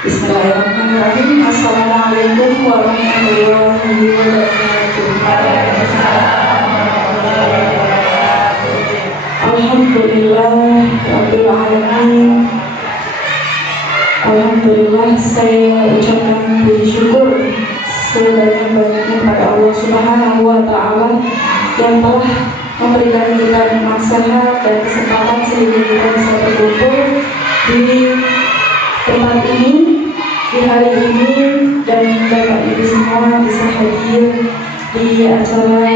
Bismillahirrahmanirrahim. Assalamualaikum warahmatullahi wabarakatuh. Alhamdulillah Rabbil Alamin. Alhamdulillah, saya ucapkan puji syukur sebanyak-banyaknya pada Allah Subhanahu wa Ta'ala yang telah memberikan kita nikmat sehat dan kesempatan sehingga kita bisa berkumpul di tempat ini, di hari ini, dan Bapak Ibu semua bisa hadir di acara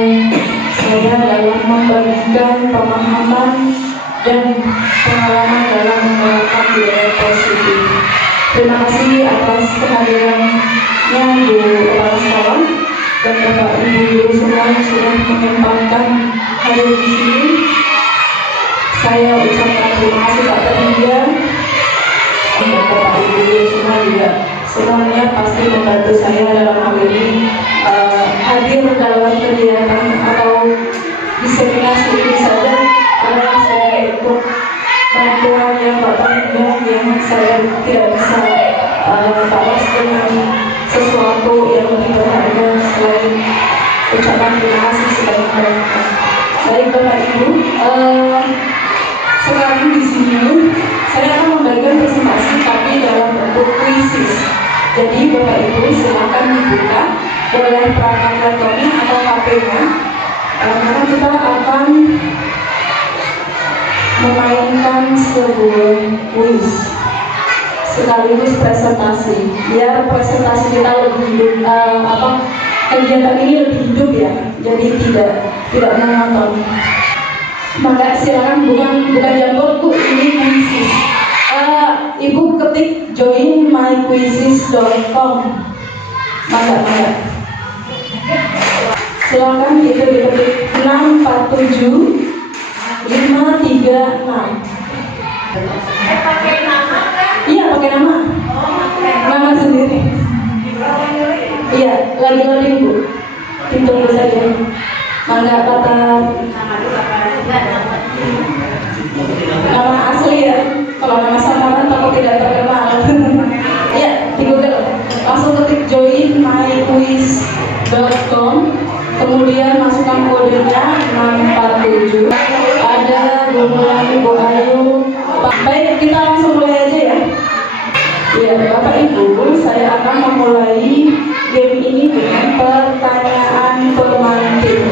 saya dalam membagikan pemahaman dan pengalaman dalam menerapkan budaya positif. Terima kasih atas kehadirannya Bu Kepala Sekolah dan Bapak Ibu guru semua yang sudah menyempatkan hadir di sini. Saya ucapkan terima kasih tak terhingga. Bapak Ibu guru semua juga semuanya pasti membantu saya dalam hal ini hadir dalam kegiatan atau diseminasi ini saja adalah saya ikut bantuan yang Bapak Ibu yang saya tidak bisa balas dengan sesuatu yang lebih berharga selain ucapan terima kasih sebanyak-banyaknya. Baik Bapak Ibu, sekarang di sini saya akan membagikan presentasi tapi dalam bentuk kuisis. Jadi Bapak Ibu silakan dibuka boleh perangkat laptopnya atau HP-nya, karena kita akan memainkan sebuah kuis sekaligus presentasi. Biar presentasi kita lebih hidup, kegiatan ini lebih hidup ya. Jadi tidak monoton. Maka silakan bukan jamur Bu, ini kuisis. Ibu ketik join myquizzes.com. Maka silakan itu diketik 647 536. Pakai nama kan? Iya, pakai nama. Nama sendiri. Iya, lagi Bu. Ditunggu saja. Mangga kata nama asli ya. Kalau nama samaran takut tidak terkenal. Iya, di Google langsung ketik join myquiz.com. Kemudian masukkan kodenya 647. Ada Bulan Ibu Ayu. Baik, kita langsung mulai aja ya. Ya, Bapak Ibu, saya akan memulai game ini dengan pertanyaan pemantik.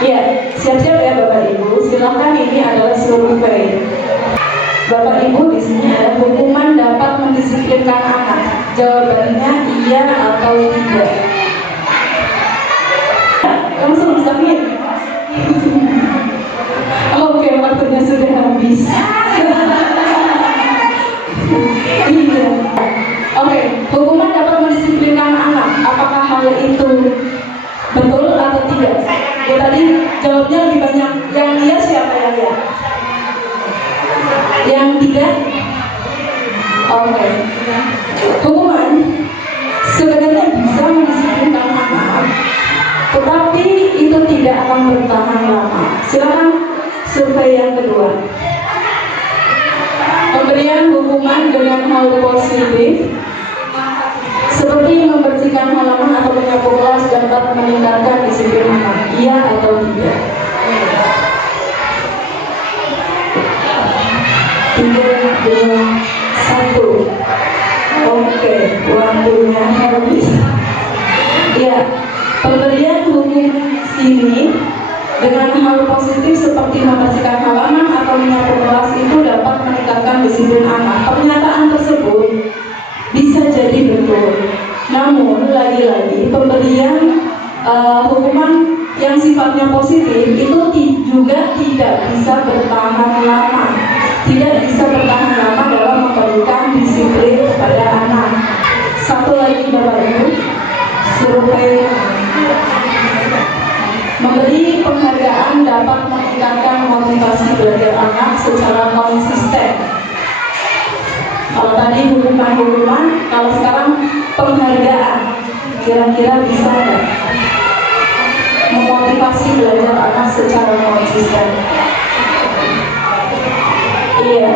Ya, siap-siap ya Bapak Ibu. Silahkan, ini adalah survei. Bapak Ibu, di sini ada hukuman dapat mendisiplinkan anak. Jawabannya iya atau tidak. Langsung submit. Oke, waktunya sudah habis. Iya. Oke, hukuman dapat mendisiplinkan anak. Apakah hal itu betul atau tidak? Ya, tadi jawabnya lebih banyak. Yang iya siapa yang iya? Yang tidak? Oke. Hukuman sebenarnya bisa mendisiplinkan anak, tetapi itu tidak akan bertahan lama. Silakan survei yang kedua. Pemberian hukuman dengan hal positif seperti membersihkan halaman atau menyapu kelas dapat meningkatkan disiplin anak. Iya atau tidak? 3, 2, 1. Oke, waktunya habis. Ya, pemberian hukum ini dengan hal positif seperti membersihkan halaman atau menyapu kelas itu dapat meningkatkan disiplin anak. Pernyataan tersebut bisa jadi betul. Namun lagi-lagi pemberian hukuman yang sifatnya positif itu juga tidak bisa bertahan lama. Tidak bisa bertahan lama dalam memberikan disiplin kepada anak. Satu lagi Bapak Ibu, survei. Memberi penghargaan dapat meningkatkan motivasi belajar anak secara konsisten. Kalau tadi hukuman, kalau sekarang penghargaan, kira-kira bisa nggak memotivasi belajar anak secara konsisten? Iya,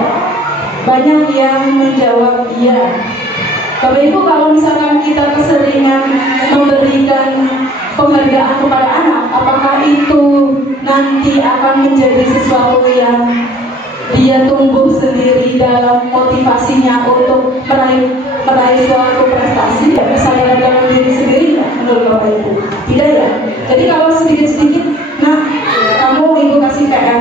banyak yang menjawab iya. Bapak Ibu, kalau misalkan kita keseringan memberikan penghargaan kepada anak, apakah itu nanti akan menjadi sesuatu yang dia tumbuh sendiri dalam motivasinya untuk meraih suatu prestasi, ya, kesadaran dalam diri sendiri, ya, menurut Bapak Ibu? Tidak, ya. Jadi kalau sedikit-sedikit, nah, kamu Ibu kasih PR,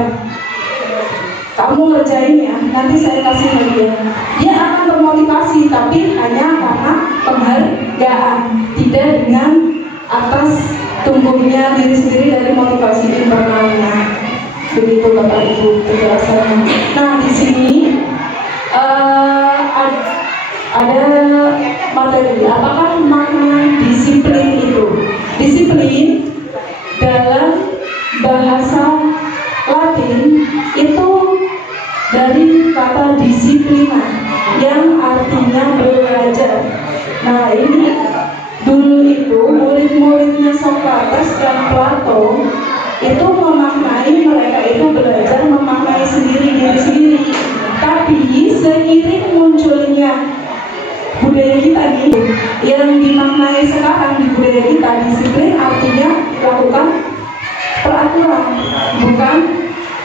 kamu ngerjain ya, nanti saya kasih hadiah. Dia akan termotivasi, tapi hanya karena penghargaan, tidak dengan atas tumbuhnya diri sendiri dari motivasi internalnya. Begitu Bapak Ibu penjelasannya. Nah, di sini ada materi. Apakah makna disiplin itu? Disiplin dalam bahasa Latin itu dari kata disiplina yang artinya belajar. Nah, ini dulu itu murid-muridnya Sokrates dan Plato itu memaknai, mereka itu belajar memaknai diri sendiri. Tapi seiring munculnya budaya kita nih, yang dimaknai sekarang di budaya kita, disiplin artinya lakukan peraturan, bukan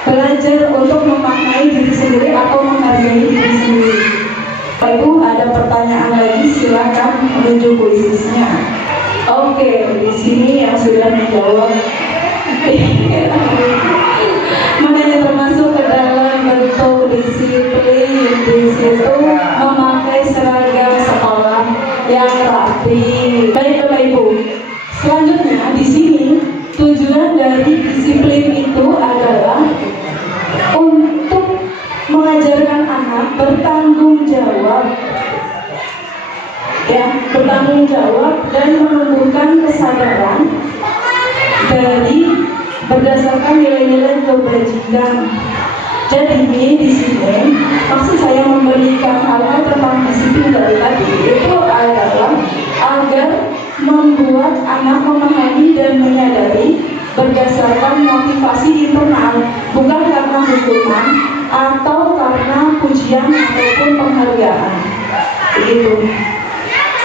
belajar untuk memaknai diri sendiri atau menghargai diri sendiri. Ibu ada pertanyaan lagi, silakan menuju kuisisnya. Oke, di sini yang sudah menjawab makanya termasuk ke dalam bentuk disiplin di situ memakai seragam sekolah yang rapi. Baik Bapak Ibu, selanjutnya di sini tujuan dari disiplin itu adalah untuk mengajarkan anak bertanggung jawab, ya, bertanggung jawab dan menumbuhkan kesadaran dari berdasarkan nilai-nilai kebajikan. Jadi di sini maksud saya memberikan hal-hal tentang disiplin dari tadi itu adalah agar membuat anak memahami dan menyadari berdasarkan motivasi internal, bukan karena hukuman atau karena pujian ataupun penghargaan. Begitu.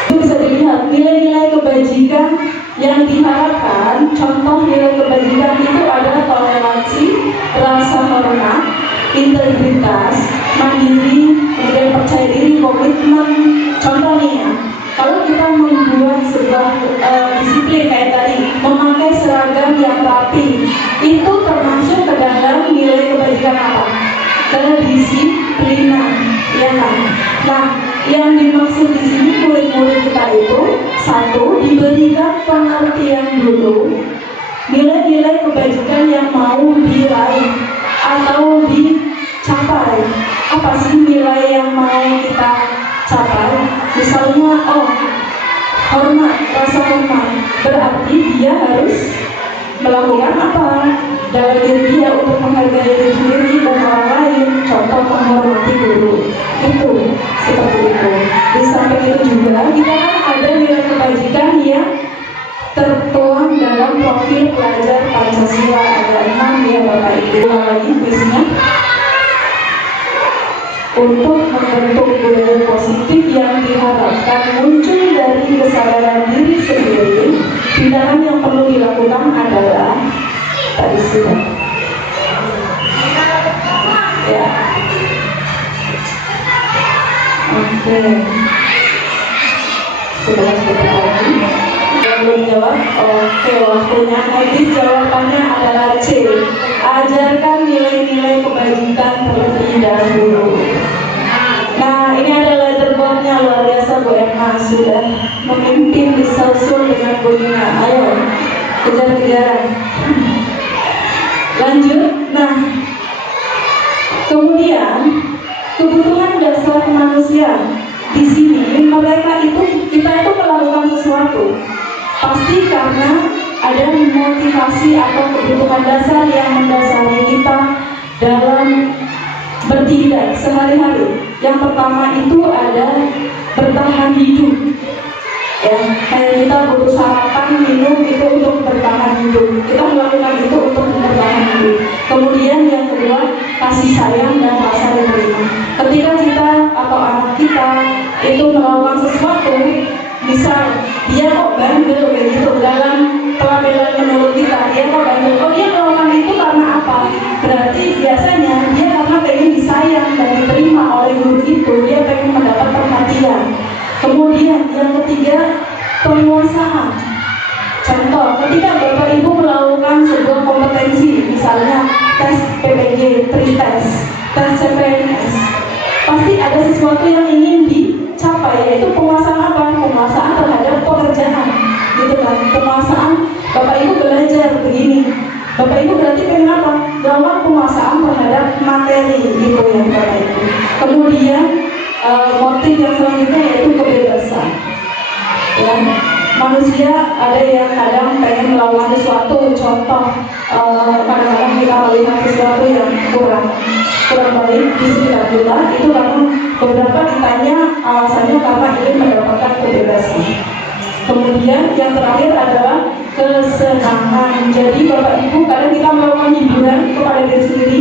Itu bisa dilihat nilai-nilai kebajikan yang diharapkan. Contoh nilai kebajikan itu adalah toleransi, rasa hormat, integritas, mandiri, kemudian percaya diri, komitmen. Contoh nih ya, kalau kita membuat sebuah disiplin kayak tadi, memakai seragam yang rapi, itu termasuk ke dalam nilai kebajikan apa? Kedisiplinan, ya kan? Nah, yang dimaksud di sini murid-murid kita itu satu, diberikan pengertian dulu nilai-nilai kebajikan yang mau diraih atau dicapai. Apa sih nilai yang mau kita capai? Misalnya, hormat, rasa hormat, berarti dia harus melakukan apa dalam diri dia untuk menghargai diri sendiri dan orang lain. Contoh menghormati guru, itu seperti itu. Di samping itu juga kita kan ada nilai kebajikan yang tertuang dalam profil pelajar Pancasila, ada 6 ya Bapak Ibu. Lagi kuisnya untuk membentuk budaya positif yang diharapkan muncul dari kesadaran diri sendiri. Tindakan yang perlu dilakukan adalah tadi sudah ya. Oke, sudah lagi yang belum jawab. Oke, waktunya habis. Jawabannya adalah C. Ajarkan nilai-nilai kebajikan terlebih dahulu. Nah, ini ada letterboardnya, luar biasa. Bu Emma sudah memimpin disalsul dengan bunyinya. Ayo, kejar-kejaran. Lanjut. Nah, kemudian kebutuhan dasar manusia di sini, mereka itu, kita itu melakukan sesuatu pasti karena ada motivasi atau kebutuhan dasar yang mendasari kita dalam bertindak sehari-hari. Yang pertama itu ada bertahan hidup, ya, kayak kita butuh sarapan, minum itu untuk bertahan hidup. Kita melakukan itu untuk bertahan hidup. Kemudian yang kedua, kasih sayang dan rasa terima. belajar begini. Bapak Ibu berarti pengen apa? Melakukan penguasaan terhadap materi gitu ya Bapak Ibu. Kemudian motif yang selanjutnya yaitu kebebasan. Ya, manusia ada yang kadang pengen melakukan sesuatu, contoh kadang-kadang kita melihat sesuatu yang kurang baik di sekitar kita, itu karena beberapa ditanya alasannya karena ingin mendapatkan kebebasan. Kemudian yang terakhir adalah kesenangan. Jadi Bapak Ibu kadang kita melakukan hiburan kepada diri sendiri,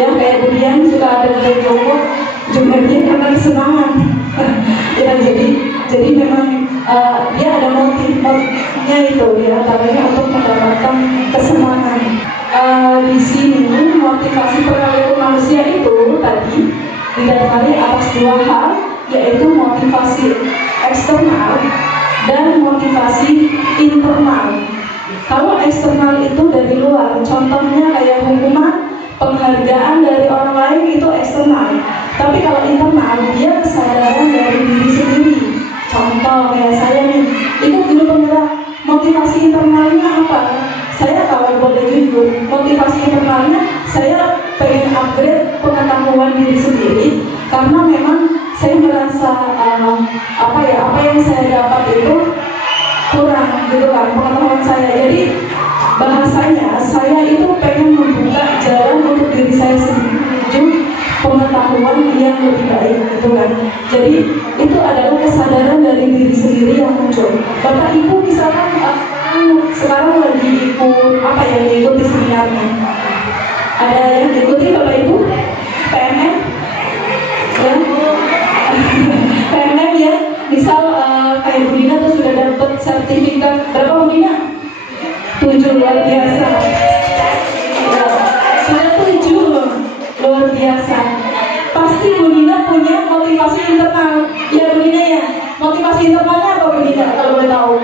ya kayak kemudian suka ada joget jogetnya karena kesenangan. Ya jadi memang dia ada motifnya itu ya, antaranya untuk mendapatkan kesenangan. Di sini motivasi perilaku manusia itu tadi didasari atas dua hal, yaitu motivasi eksternal dan motivasi internal. Kalau eksternal itu dari luar, contohnya kayak hukuman, penghargaan dari orang lain, itu eksternal. Tapi kalau internal, dia kesadaran dari diri sendiri. Contoh kayak saya nih, itu dulu penggerak. Motivasi internalnya apa? Saya kalau boleh jujur, motivasi internalnya saya pengen upgrade pengetahuan diri sendiri, karena memang saya merasa apa yang saya dapat itu kurang gitu kan, pengetahuan saya. Jadi bahasanya saya itu pengen membuka jalan untuk diri saya sendiri menuju pengetahuan yang lebih baik gitu kan. Jadi itu adalah kesadaran dari diri sendiri yang muncul. Bapak Ibu misalkan sekarang lagi ikut di seminarnya, ada yang diikuti Bapak Ibu PNM ya? PNM ya, misal kayak Bu Dina tuh sudah dapat sertifikat berapa Bu Dina? 7, luar biasa ya, sudah 7 loh, luar biasa. Pasti Bu Dina punya motivasi internal ya Bu Dina ya. Motivasi internalnya apa Bu Dina kalau boleh tahu?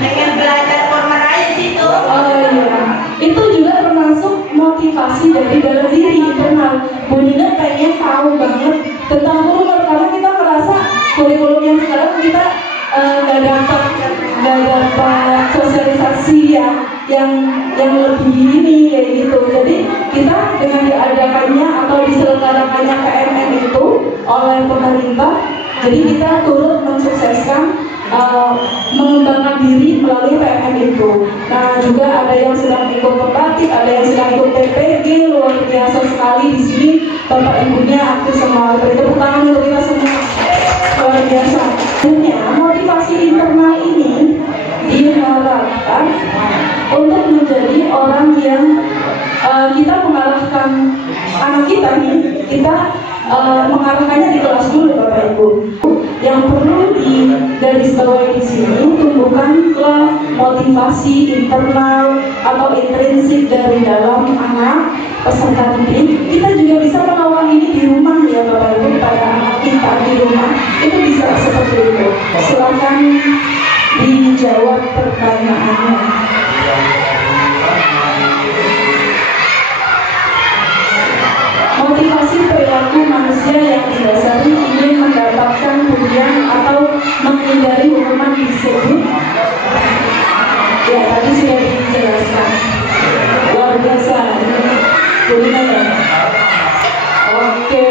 Pengen belajar format aja situ. Oh iya, itu juga termasuk motivasi dari dalam diri internal. Bu Dina pengen tahu banget tentang kurikulum, karena kita merasa kurikulum yang sekarang kita nggak dapat sosialisasi yang lebih ini kayak gitu. Jadi kita dengan diadakannya atau diselenggarakannya KMN itu oleh pemerintah, jadi kita turut mensukseskan mengembangkan diri melalui PMN itu. Nah juga ada yang sedang ikut pembatik, ada yang sedang ikut PPG, luar biasa sekali di sini. Bapak ibunya aktif semua, beri tepuk tangan untuk kita semua, luar biasa. Akhirnya motivasi internal ini diharapkan untuk menjadi orang yang kita mengarahkan anak kita nih, kita mengarahkannya di kelas dulu Bapak Ibu. Yang perlu digarisbawahi di sini, tumbuhkanlah motivasi internal atau intrinsik dari dalam anak peserta didik. Kita juga bisa melakukan ini di rumah ya Bapak Ibu, pada anak kita di rumah itu bisa seperti itu. Silakan dijawab pertanyaannya. Motivasi perilaku manusia yang didasari ingin mendapatkan pujian atau menghindari hukuman disebut, ya tadi sudah dijelaskan, luar biasa ya. Oke,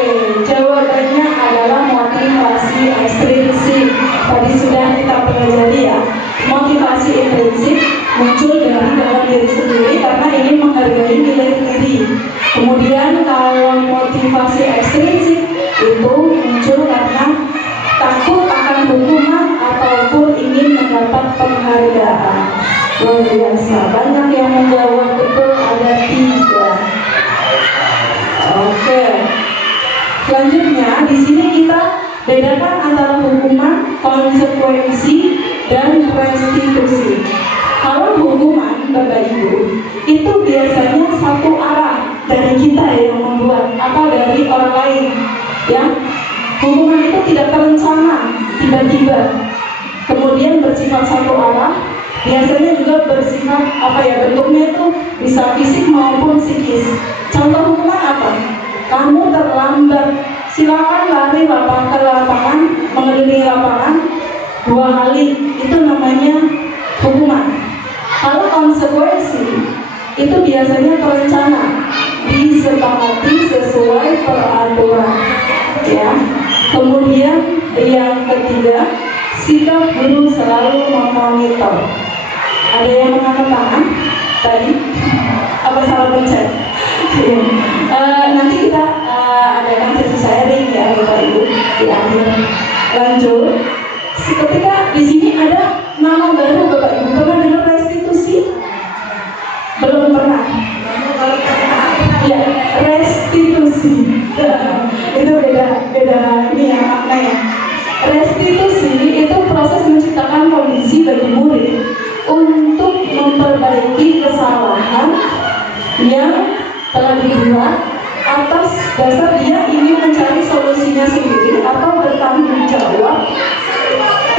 jawabannya adalah motivasi ekstrinsik. Tadi sudah kita pelajari ya. Motivasi intrinsik muncul dari dalam diri sendiri karena ingin menghargai nilai diri. Kemudian kalau motivasi ekstrinsik itu muncul karena takut akan hukuman ataupun ingin mendapat penghargaan. Luar biasa, banyak yang menjawab betul, ada 3. Oke. Selanjutnya di sini kita bedakan antara hukuman, konsekuensi, dan restitusi. Kalau hukuman Bapak Ibu itu biasanya satu arah dari kita yang membuat atau dari orang lain ya. Hukuman itu tidak terencana, tiba-tiba, kemudian bersifat satu arah. Biasanya juga bersifat bentuknya itu bisa fisik maupun psikis. Contoh hukuman apa? Kamu terlambat, silakan lari ke lapangan, mengelilingi lapangan 2 kali, itu namanya hukuman. Kalau konsekuensi itu biasanya terencana, disepakati sesuai peraturan, ya. Kemudian yang ketiga, sikap guru selalu memonitor. Ada yang mengangkat tangan tadi? Apa salah pencet? Nanti kita adakan sesi sharing ya Bapak Ibu di akhir. Lanjut, ketika di sini ada nama baru Bapak Ibu, pernah dengar restitusi? Belum pernah. Ya, restitusi. Itu beda ini ya maknanya. Restitusi itu proses menciptakan kondisi bagi murid untuk memperbaiki kesalahan yang telah dibuat atas dasar dia ingin mencari solusinya sendiri atau bertanggung jawab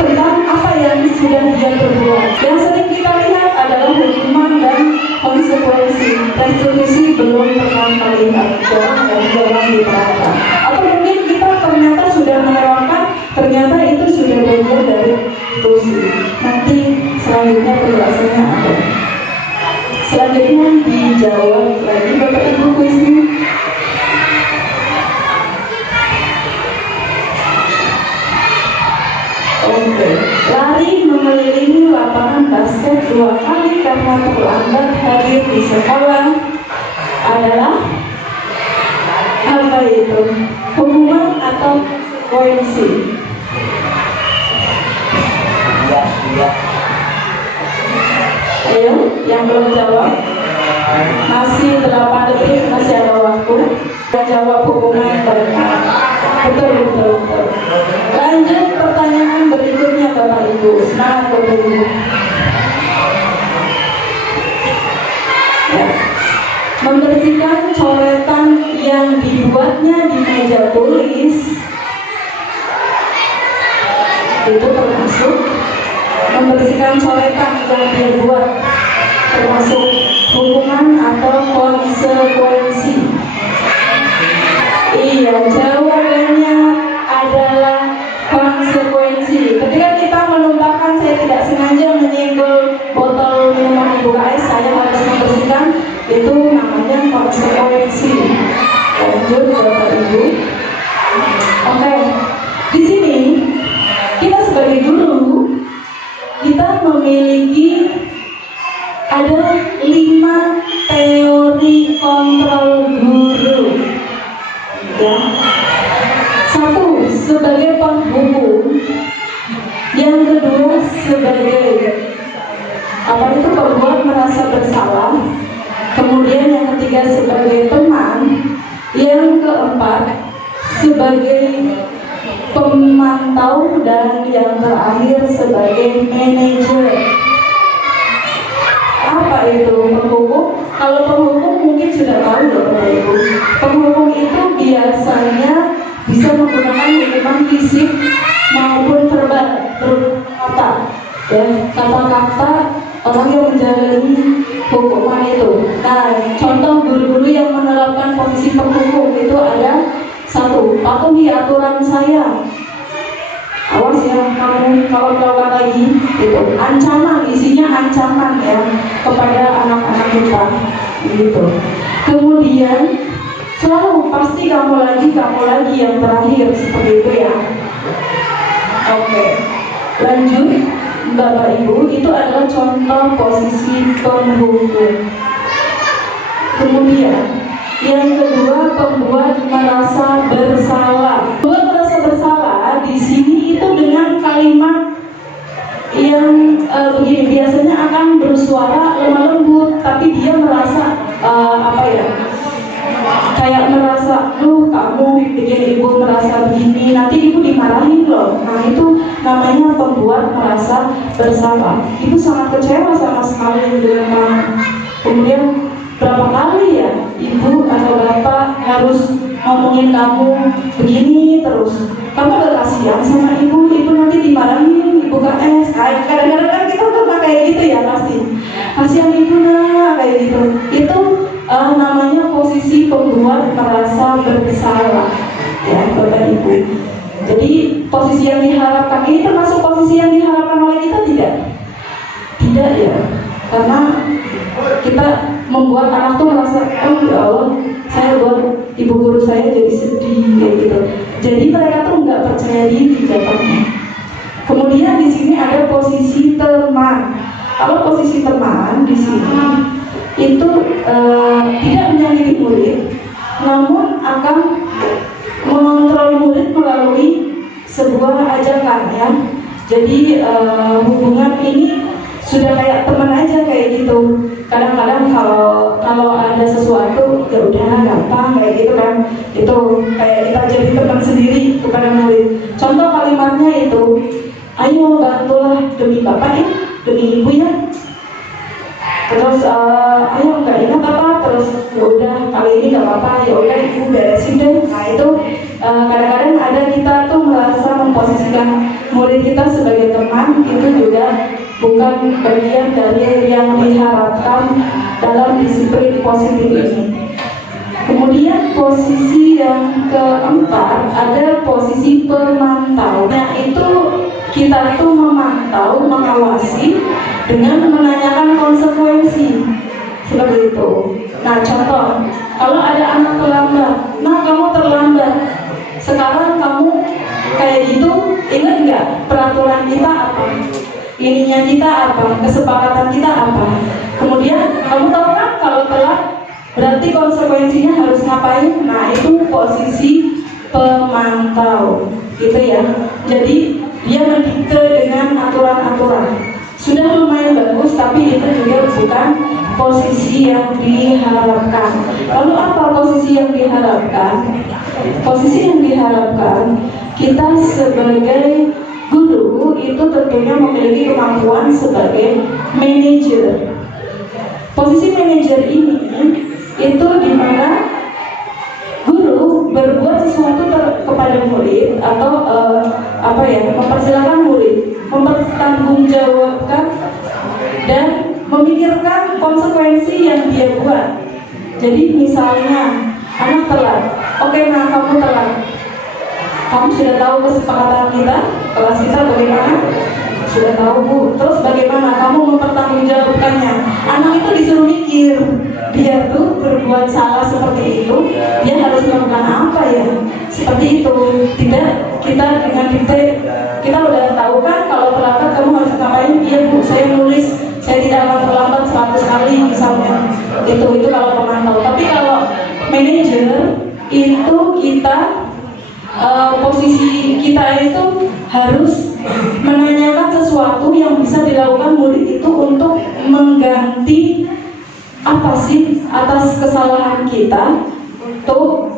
tentang apa yang sudah dia perbuat. Yang sering kita lihat adalah hukuman dan konsekuensi. Restitusi belum pernah terlihat, jarang diterapkan. Atau mungkin kita ternyata sudah menerapkan, ternyata itu sudah bagian dari restitusi. Nanti selanjutnya penjelasannya ada. Selanjutnya dijawab lagi Bapak Ibu kuisnya. Oke. Lari mengelilingi lapangan basket 2 kali karena terlambat hadir di sekolah adalah apa itu? Hukuman atau konsekuensi? Ayo, yang belum jawab. Masih 8 detik, masih ada waktu. Yang jawab hukuman benar. Betul. Lanjut pertanyaan berikutnya Bapak Ibu. Semangat Bapak Ibu. Ya. Membersihkan coretan yang dibuatnya di meja tulis itu termasuk membersihkan coretan yang dia buat, termasuk hukuman atau konsekuensi. Iya, jawabannya adalah konsekuensi. Ketika kita menumpahkan, saya tidak sengaja menyenggol botol minuman Ibu KS, saya harus membersihkan, itu namanya konsekuensi. Lanjut Bapak Ibu. Oke, di sini kita sebagai guru, kita memiliki ada 5 teori kontrol guru. Ya. 1 sebagai penghukum, yang kedua sebagai apa itu pembuat merasa bersalah, kemudian yang ketiga sebagai teman, yang keempat sebagai pemantau, dan yang terakhir sebagai manajer. Apa itu penghukum? Kalau penghukum mungkin sudah tahu loh Bapak Ibu. Penghukum itu biasanya bisa menggunakan hukuman fisik maupun verbal, kata, ya, kata-kata orang yang menjalani hukuman itu. Nah, contoh guru-guru yang menerapkan posisi penghukum itu ada 1, patuhi aturan saya. Awas ya, kamu kalau melakukan lagi itu ancaman, isinya ancaman ya kepada anak-anak kita gitu. Kemudian selalu pasti kamu lagi yang terakhir, seperti itu ya. Oke, lanjut Bapak Ibu, itu adalah contoh posisi penghukum. Kemudian yang kedua, pembuat merasa bersalah. Pembuat merasa bersalah di sini itu dengan kalimat yang begini, biasanya akan bersuara lemah lembut, tapi dia merasa kayak merasa, kamu bikin ibu merasa begini, nanti ibu dimarahin loh. Nah, itu namanya pembuat merasa bersalah. Ibu sangat kecewa sama sekali dengan kamu. Kemudian berapa kali ya ibu atau bapak harus ngomongin kamu begini terus. Kamu gak kasihan sama ibu nanti dimarahin Ibu KS. Kadang-kadang kan kita pernah kayak gitu ya pasti. Kasihan ibu kayak gitu. Itu namanya posisi pembuat merasa bersalah ya Bapak Ibu. Jadi posisi yang diharapkan ini termasuk posisi yang diharapkan oleh kita tidak? Tidak ya. Karena kita membuat anak tuh merasa, oh ya Allah, saya buat ibu guru saya jadi sedih kayak gitu. Jadi mereka tuh nggak percaya diri jatuhnya. Kemudian di sini ada posisi teman. Kalau posisi teman di sini itu tidak menyakiti murid, namun akan mengontrol murid melalui sebuah ajakan ya. Jadi hubungan ini sudah kayak teman aja kayak gitu. Kadang-kadang kalau ada sesuatu ya udah gampang kayak gitu kan. Itu kayak kita jadi teman sendiri kepada murid. Contoh kalimatnya itu, ayo bantulah demi bapak ya, demi ibu ya. Terus ayo nggak ingat apa, terus ya udah kali ini nggak apa-apa, ya udah ibu beresin deh. Nah itu kadang-kadang ada kita tuh merasa memposisikan murid kita sebagai teman, itu juga bukan bagian dari yang diharapkan dalam disiplin positif ini. Kemudian posisi yang keempat ada posisi pemantau. Nah itu kita tuh memantau, mengawasi dengan menanyakan konsekuensi seperti itu. Nah contoh, kalau ada anak terlambat, nah kamu terlambat, sekarang kamu kayak gitu, ingat nggak peraturan kita apa? Ininya kita apa? Kesepakatan kita apa? Kemudian kamu tahu kan kalau telat berarti konsekuensinya harus ngapain? Nah itu posisi pemantau gitu ya. Jadi dia mendikte dengan aturan-aturan. Sudah lumayan bagus, tapi itu juga bukan posisi yang diharapkan. Lalu apa posisi yang diharapkan? Posisi yang diharapkan kita sebagai guru itu tentunya memiliki kemampuan sebagai manajer. Posisi manajer ini itu di mana guru berbuat sesuatu kepada murid atau mempersilakan murid mempertanggungjawabkan dan memikirkan konsekuensi yang dia buat. Jadi misalnya anak telat, oke, nah kamu telat. Kamu sudah tahu kesepakatan kita, kelas kita bagaimana? Sudah tahu Bu. Terus bagaimana kamu mempertanggungjawabkannya? Anak itu disuruh mikir, dia tuh berbuat salah seperti itu, dia harus melakukan apa ya? Seperti itu. Tidak kita dengan dikte, kita udah tahu kan kalau terlambat kamu harus ngapain? Iya Bu, saya nulis, saya tidak akan terlambat 100 kali misalnya. Itu kalau pemantau. Tapi kalau manajer itu kita posisi kita itu harus menanyakan sesuatu yang bisa dilakukan murid itu untuk mengganti apa sih atas kesalahan kita untuk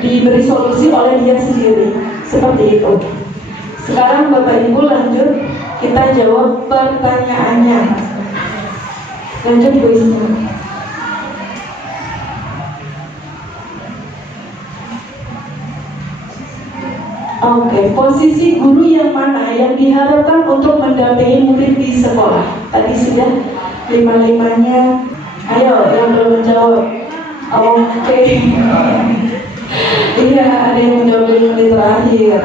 diberi solusi oleh dia sendiri, seperti itu. Sekarang Bapak Ibu lanjut, kita jawab pertanyaannya. Lanjut Bu Isma. Oke, posisi guru yang mana yang diharapkan untuk mendampingi murid di sekolah? Tadi sudah 5-5-nya. Ayo, yang belum menjawab. Oke. Iya, ada yang menjawab 5 menit terakhir.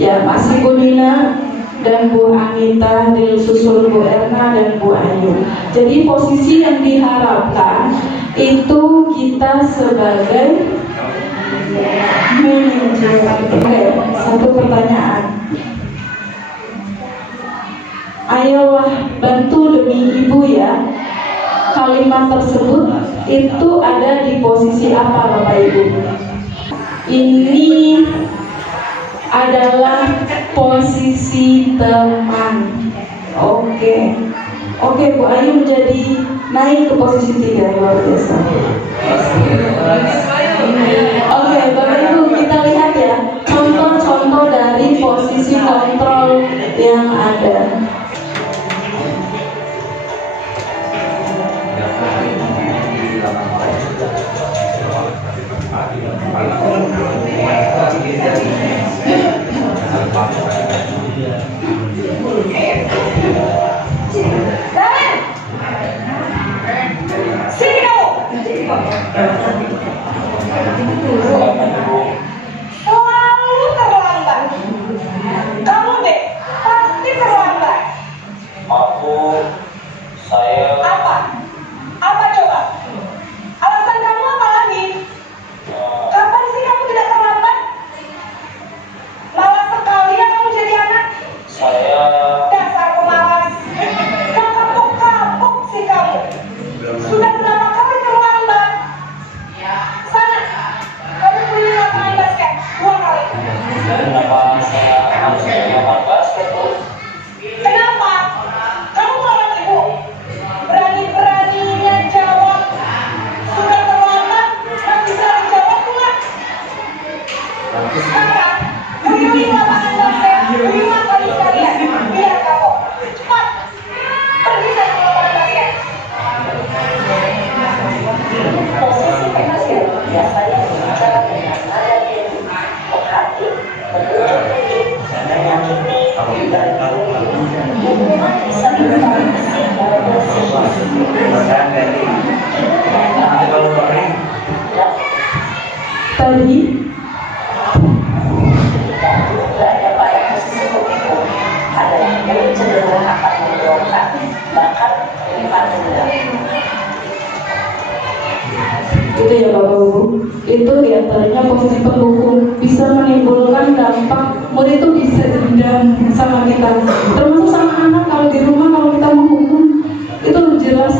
Ya, masih Bu Nina dan Bu Anita, disusul Bu Erna dan Bu Ayu. Jadi posisi yang diharapkan itu kita sebagai manajer. Oke, satu pertanyaan. Ayolah bantu demi ibu ya. Kalimat tersebut itu ada di posisi apa Bapak Ibu? Ini adalah posisi teman. Oke, Bu Ayu menjadi naik ke posisi 3, luar biasa. Oke, Bapak Ibu, kita lihat ya contoh-contoh dari posisi kontrol yang ada. Saya Apa? Apa coba? Alasan kamu apa lagi? Kapan sih kamu tidak terlambat? Malas sekali ya kamu jadi anak. saya Dasar pemalas. Yang kapok-kapok sih kamu. Sudah berapa kali terlambat? Sana, kamu punya lapangan basket 2 kali. kenapa saya harus melakukan basket, Bu? Kenapa? Kamu melarang ibu. Berani-beraninya jawab. Sudah terlambat, masih bisa dijawab enggak? Sekarang, keliling lapangan basket 5 kali sekalian. Biar kapok. Cepat. Pergi sana ke lapangan basket. Posisi basket biasanya berbicara dengan nada tinggi, menghati, menunjuk-nunjuk, menyakiti, dan hukuman bisa berupa fisik maupun psikis. Tadi Berada pada posisi begitu adalah yang cenderung akan mendorongkan bahkan terlibat dendam. itu ya Bapak Ibu, itu diantaranya posisi pendukung bisa menimbulkan dampak murid itu bisa dendam sama kita, termasuk sama anak. Kalau di rumah kalau kita menghukum itu jelas,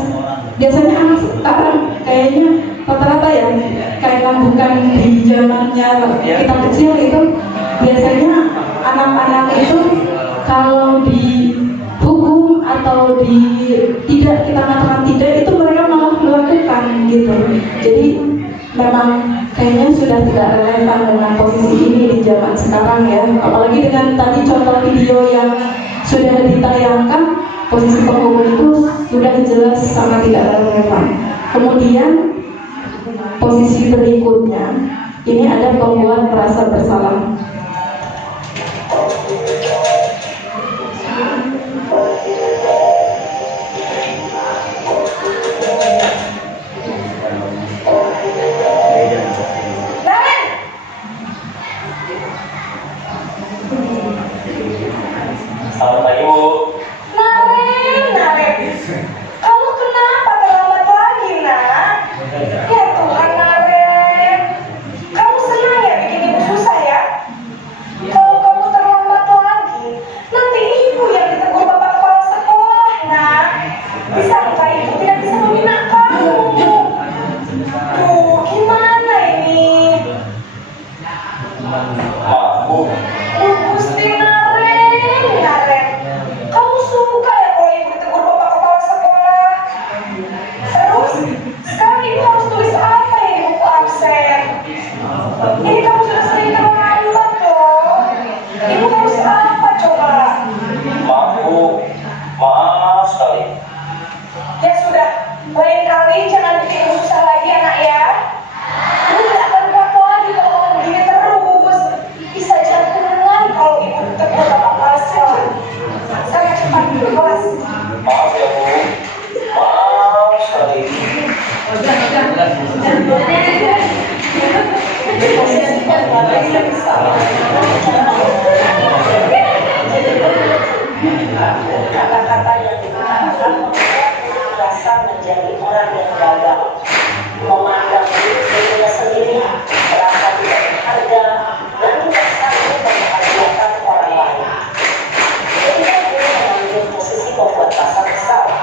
biasanya anak sekarang kayaknya rata-rata ya kayak bukan di zamannya kita kecil itu, biasanya anak-anak itu kalau dihukum atau tidak kita katakan tidak, itu mereka malah melakukan gitu. Jadi memang kayaknya sudah tidak relevan dengan posisi ini di zaman sekarang ya, apalagi dengan tadi contoh video yang sudah ditayangkan, posisi penghukum itu sudah jelas sangat tidak relevan. Kemudian posisi berikutnya ini ada pembuat merasa bersalah. Selamat pagi, Bu. Naren, kamu kenapa terlambat lagi, nak? Ya Tuhan, Naren, kamu senang ya bikin ibu susah ya? Kalau kamu terlambat lagi, nanti ibu yang ditegur bapak kepala sekolah, nak. Disangka ibu tidak bisa membina kamu. Duh, gimana ini? Maaf, Bu. Gusti Naren, kamu suka ya kalau ibu ditegur bapak kepala sekolah? Terus, sekarang ibu harus tulis apa ya di buku absen? Ini kamu sudah sering terlambat loh. Ibu harus apa coba? Maaf, Bu. Maaf sekali. Ya sudah, lain kali jangan bikin ibu susah lagi anak ya. Ibu tidak akan kuat lagi kalau kamu begini terus. Bisa jantungan kalau ibu ditegur bapak kepala sekolah. Sekarang cepat ke kelas. Maaf ya, Bu. Maaf sekali. Kata-kata yang digunakan merasa menjadi orang yang gagal, memandang dirinya sendiri, merasa tidak berharga, dan tidak sanggup membahagiakan orang lain. Ketika guru mengambil posisi membuat rasa bersalah,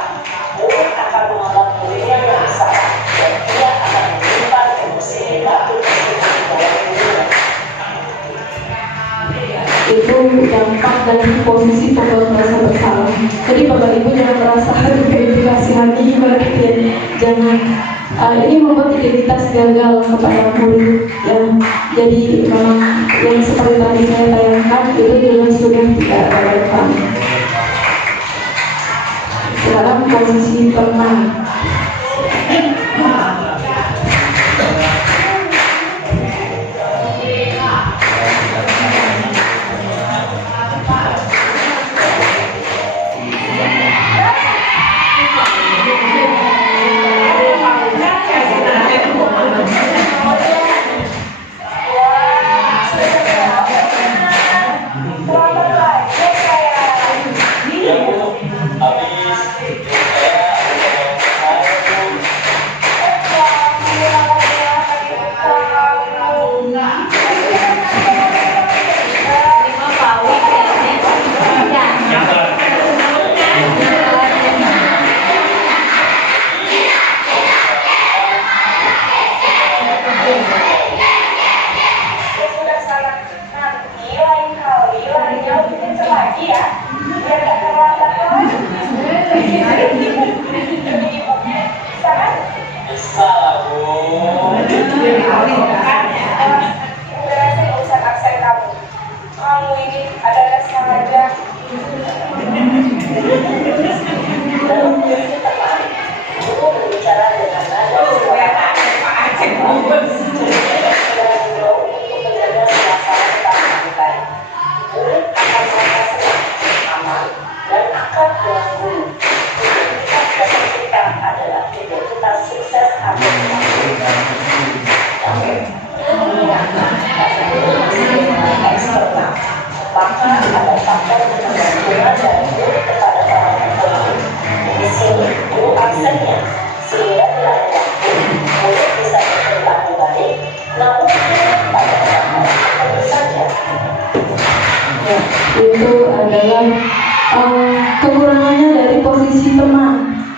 murid akan menganggap dirinya yang bersalah, dan dia akan menyimpan emosi negatif tersebut di dalam dirinya. Itu dampak dari posisi pembuat merasa bersalah. Jadi Bapak Ibu jangan merasa dikasihani, jangan ini membuat identitas gagal kepada murid ya. Jadi memang yang seperti tadi saya tayangkan itu jelas sudah tidak relevan. Sekarang posisi teman. Ya, Bu. Habis saya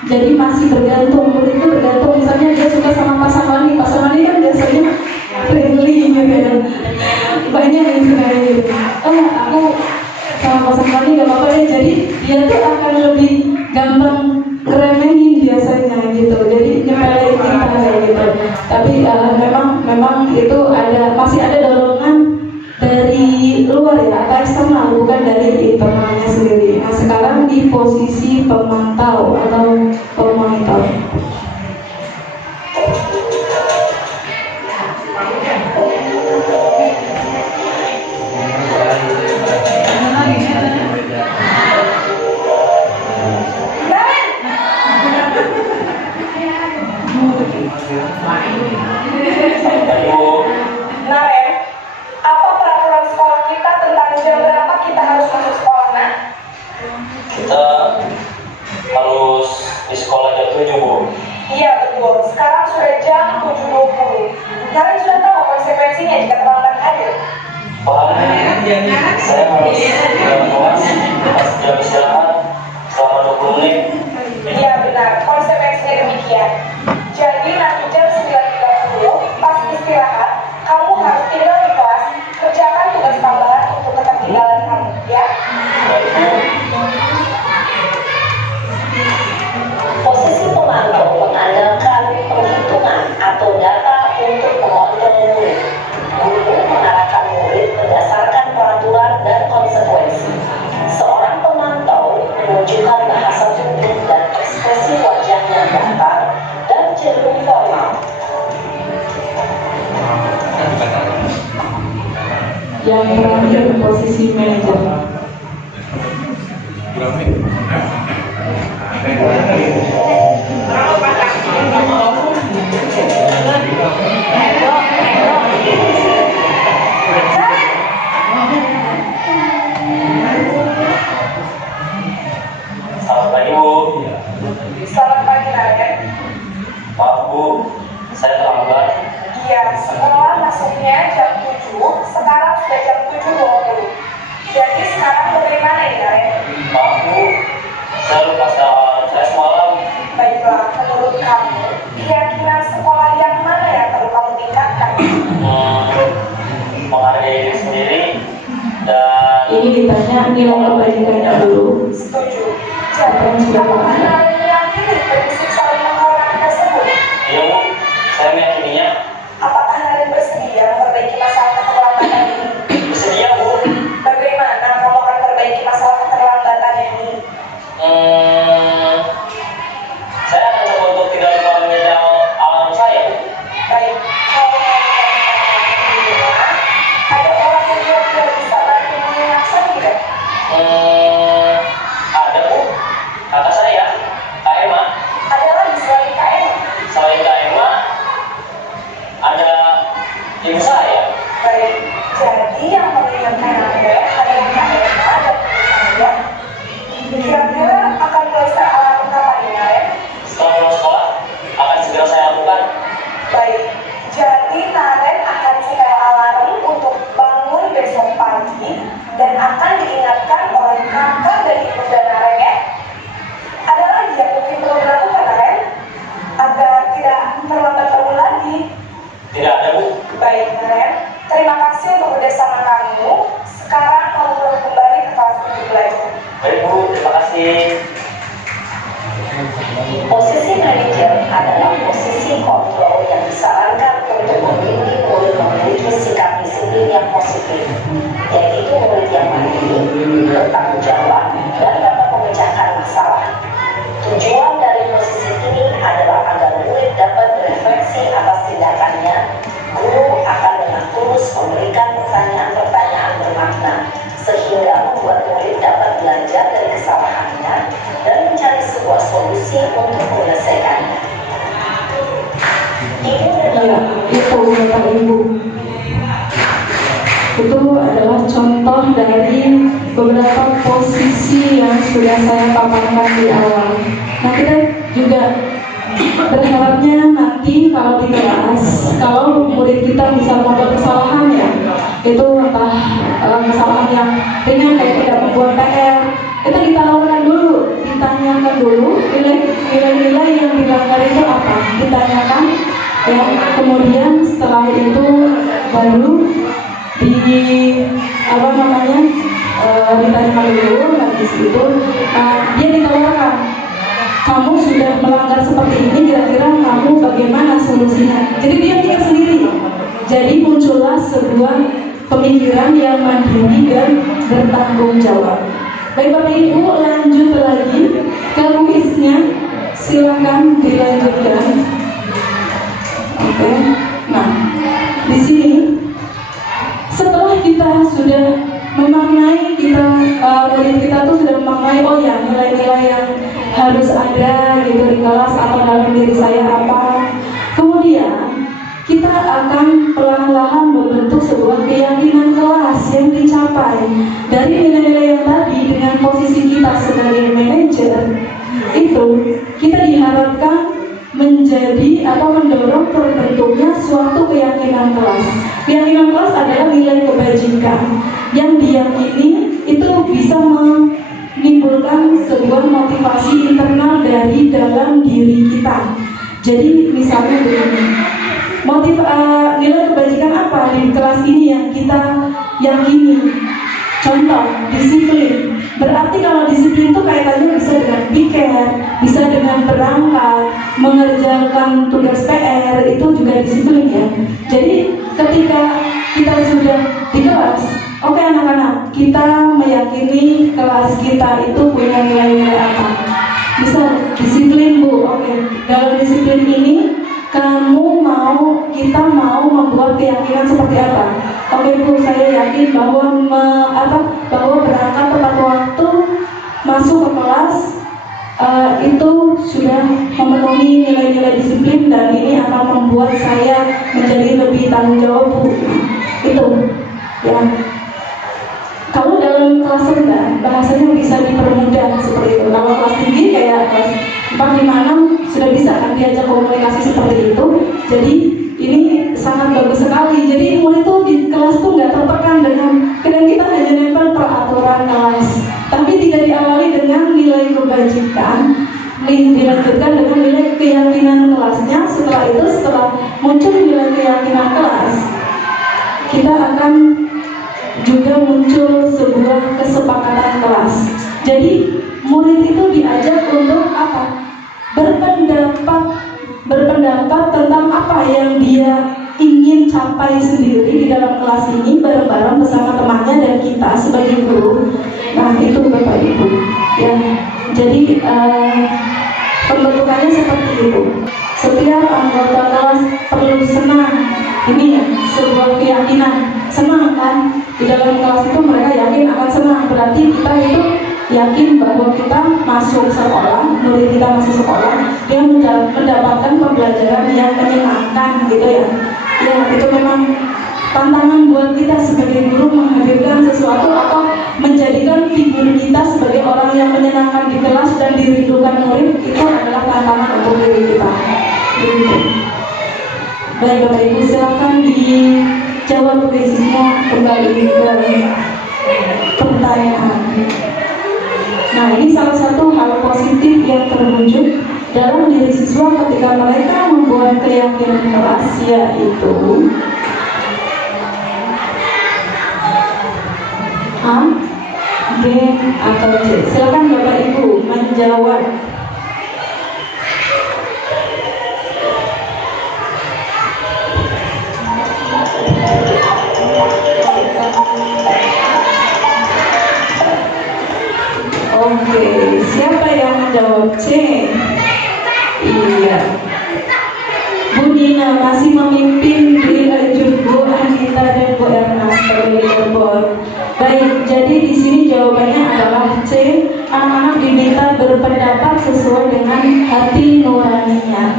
Jadi masih bergantung, murid itu bergantung. Misalnya dia suka sama pasang wali kan biasanya friendly gitu ya. Banyak yang suka gitu. Aku sama pasang wali gak apa-apa deh. Jadi dia tuh akan lebih gampang ngeremehin biasanya gitu. Jadi nyepelin kita kayak gitu. Tapi memang itu masih ada dorongan dari luar ya, atau eksternal, bukan dari internalnya sendiri. Nah sekarang di posisi pemantau atau pemonitor. Naren, apa peraturan sekolah kita tentang jam berapa kita harus masuk sekolah, Nak? Kita harus di sekolah jam 7, Bu. Iya betul, sekarang sudah jam 7.20. Naren sudah tahu konsekuensinya jika terlambat hadir? Paham? Saya harus dalam kelas pas jam istirahat selama 20 menit. Iya benar, konsekuensinya demikian. Jadi nanti jam 9.30 pas istirahat, kamu harus tinggal di kelas, kerjakan tugas tambahan untuk ketertinggalan kamu, ya? Baik, Bu. Posisi pemantau mengandalkan penghitungan atau data untuk mengontrol murid. Guru mengarahkan murid berdasarkan peraturan dan konsekuensi. Seorang pemantau menunjukkan bahasa tubuh dan ekspresi wajah yang datar dan cenderung formal. Yang terakhir posisi manajer. Selamat pagi, Bu. Selamat pagi, Naren. Maaf, Bu. Saya terlambat. Iya, sekolah masuknya jam 7, sekarang sudah jam 7.20. Jadi sekarang bagaimana ini, Naren? Maaf, Bu. Saya lupa alarm saya semalam. Baiklah, menurut kamu, keyakinan sekolah yang mana yang perlu kamu tingkatkan? Menghargai diri sendiri dan Ini ditanya nilai kebaikannya dulu. Setuju. Jadi, apakah Naren meyakini prinsip saling menghormati tersebut? iya, Bu. Saya meyakininya. Apakah Naren bersedia memperbaiki masalah keterlambatan ini? Bersedia, Bu. Bagaimana kamu akan perbaiki masalah keterlambatan ini? Saya akan coba untuk tidak lupa menyedal alarm saya, Bu. Baik, kalau kamu mengatakan di rumah, ada orang yang kira-kira bisa bantu mengingatkan tidak? Ada, Bu. Kakak saya, Kak Emma. Ada lagi selain KM? Selain Kak Emma, ada ibu saya. Baik, jadi yang mengingatkan Anda adalah KM dan Anda. Kira-kira akan mulai start alarm kapan ini, Naren? Setelah pulang sekolah, akan segera saya lakukan. Baik, jadi Naren akan setel alarm untuk bangun besok pagi dan akan diingatkan oleh kakak dan ibunda Naren, ya? Ada lagi yang mungkin perlu dilakukan, Naren? Agar tidak terlambat bangun lagi. Tidak ada, Bu. Baik, Naren. Terima kasih untuk kerjasama kamu. Sekarang kamu perlu kembali ke kelas untuk belajar. Baik, Bu. Terima kasih. Posisi manajer adalah posisi kontrol yang disarankan untuk membimbing murid memiliki sikap disiplin yang positif, yaitu murid yang mandiri, bertanggung jawab, dan dapat memecahkan masalah. Tujuan dari posisi ini adalah agar murid dapat berefleksi atas tindakannya. Guru akan dengan tulus memberikan pertanyaan-pertanyaan bermakna, sehingga membuat murid dapat belajar dari kesalahannya dan mencari sebuah solusi untuk menyelesaikannya. Ibu dan Iya, itu Bapak Ibu. Itu adalah contoh dari beberapa posisi yang sudah saya paparkan di awal. Nah, kita juga berharapnya nanti kalau di kelas, kalau murid kita bisa membuat kesalahan ya, itu entah kesalahan yang ringan kayak tidak membuat PR, kita ditawarkan dulu, ditanyakan dulu nilai ya. Kemudian setelah itu baru diterima dulu. Habis itu dia ditawarkan, kamu sudah melanggar seperti ini, kira-kira kamu bagaimana solusinya. Jadi dia pikir sendiri. Jadi muncullah sebuah pemikiran yang mandiri dan bertanggung jawab. Baik Bapak Ibu, lanjut lagi ke kuisnya, silakan dilanjutkan. Oke. Nah, di sini setelah kita sudah memaknai, murid kita tuh sudah memaknai, oh ya, nilai-nilai yang harus ada gitu di kelas atau dalam diri saya apa. Kemudian kita akan perlahan-lahan membentuk sebuah keyakinan kelas yang dicapai dari nilai-nilai yang tadi. Dengan posisi kita sebagai manajer itu, kita diharapkan menjadi atau mendorong terbentuknya suatu keyakinan kelas. Keyakinan kelas adalah nilai kebajikan yang diyakini itu bisa menimbulkan sebuah motivasi internal dari dalam diri kita. Jadi misalnya begini, nilai kebajikan apa di kelas ini yang kita yakini? Contoh, disiplin. Berarti kalau disiplin itu kaitannya bisa dengan piket, bisa dengan berangkat, mengerjakan tugas PR, itu juga disiplin ya. Jadi ketika kita sudah di kelas, oke anak-anak, kita meyakini kelas kita itu punya nilai-nilai apa. Bisa disiplin Bu, oke. Dalam disiplin ini kita mau membuat keyakinan seperti apa? Oke Bu, saya yakin bahwa bahwa berangkat tepat waktu, masuk ke kelas itu sudah memenuhi nilai-nilai disiplin dan ini akan membuat saya menjadi lebih tanggung jawab Bu. Itu ya. Kalau dalam kelas rendah bahasanya bisa dipermudah seperti itu. Kalau kelas tinggi kayak kelas 4, 5, 6 sudah bisa kan diajak komunikasi seperti itu. Jadi ini sangat bagus sekali. Jadi murid itu di kelas tuh nggak tertekan dengan kadang kita hanya nempel peraturan kelas, tapi tidak diawali dengan nilai kebajikan, dilanjutkan dengan nilai keyakinan kelasnya. Setelah itu, setelah muncul nilai keyakinan kelas, kita akan juga muncul sebuah kesepakatan kelas. Jadi murid itu diajak untuk apa? Berpendapat tentang apa yang dia ingin capai sendiri di dalam kelas ini bareng-bareng bersama temannya dan kita sebagai guru. Nah itu Bapak Ibu ya. Jadi pembentukannya seperti itu. Setiap anggota kelas perlu senang. Ini ya, sebuah keyakinan. Senang kan? Di dalam kelas itu mereka yakin akan senang. Berarti kita itu yakin bahwa kita masuk sekolah, murid kita masuk sekolah, dia mendapatkan pembelajaran yang menyenangkan gitu ya. Ya itu memang tantangan buat kita sebagai guru menghadirkan sesuatu atau menjadikan figur kita sebagai orang yang menyenangkan di kelas dan dirindukan murid. Itu adalah tantangan untuk diri kita. Gitu. Baik Bapak Ibu, silakan dijawab kuisnya kembali ke pertanyaan. Nah ini salah satu hal positif yang terwujud dalam diri siswa ketika mereka membuat keyakinan kelas, yaitu A, B, atau C. Silakan Bapak Ibu menjawab. Oke, siapa yang menjawab C? Iya, Bu Nina masih memimpin Bu Anita dan Bu Erna sebagai leaderboard. Baik, jadi di sini jawabannya adalah C. Anak-anak diminta berpendapat sesuai dengan hati nuraninya.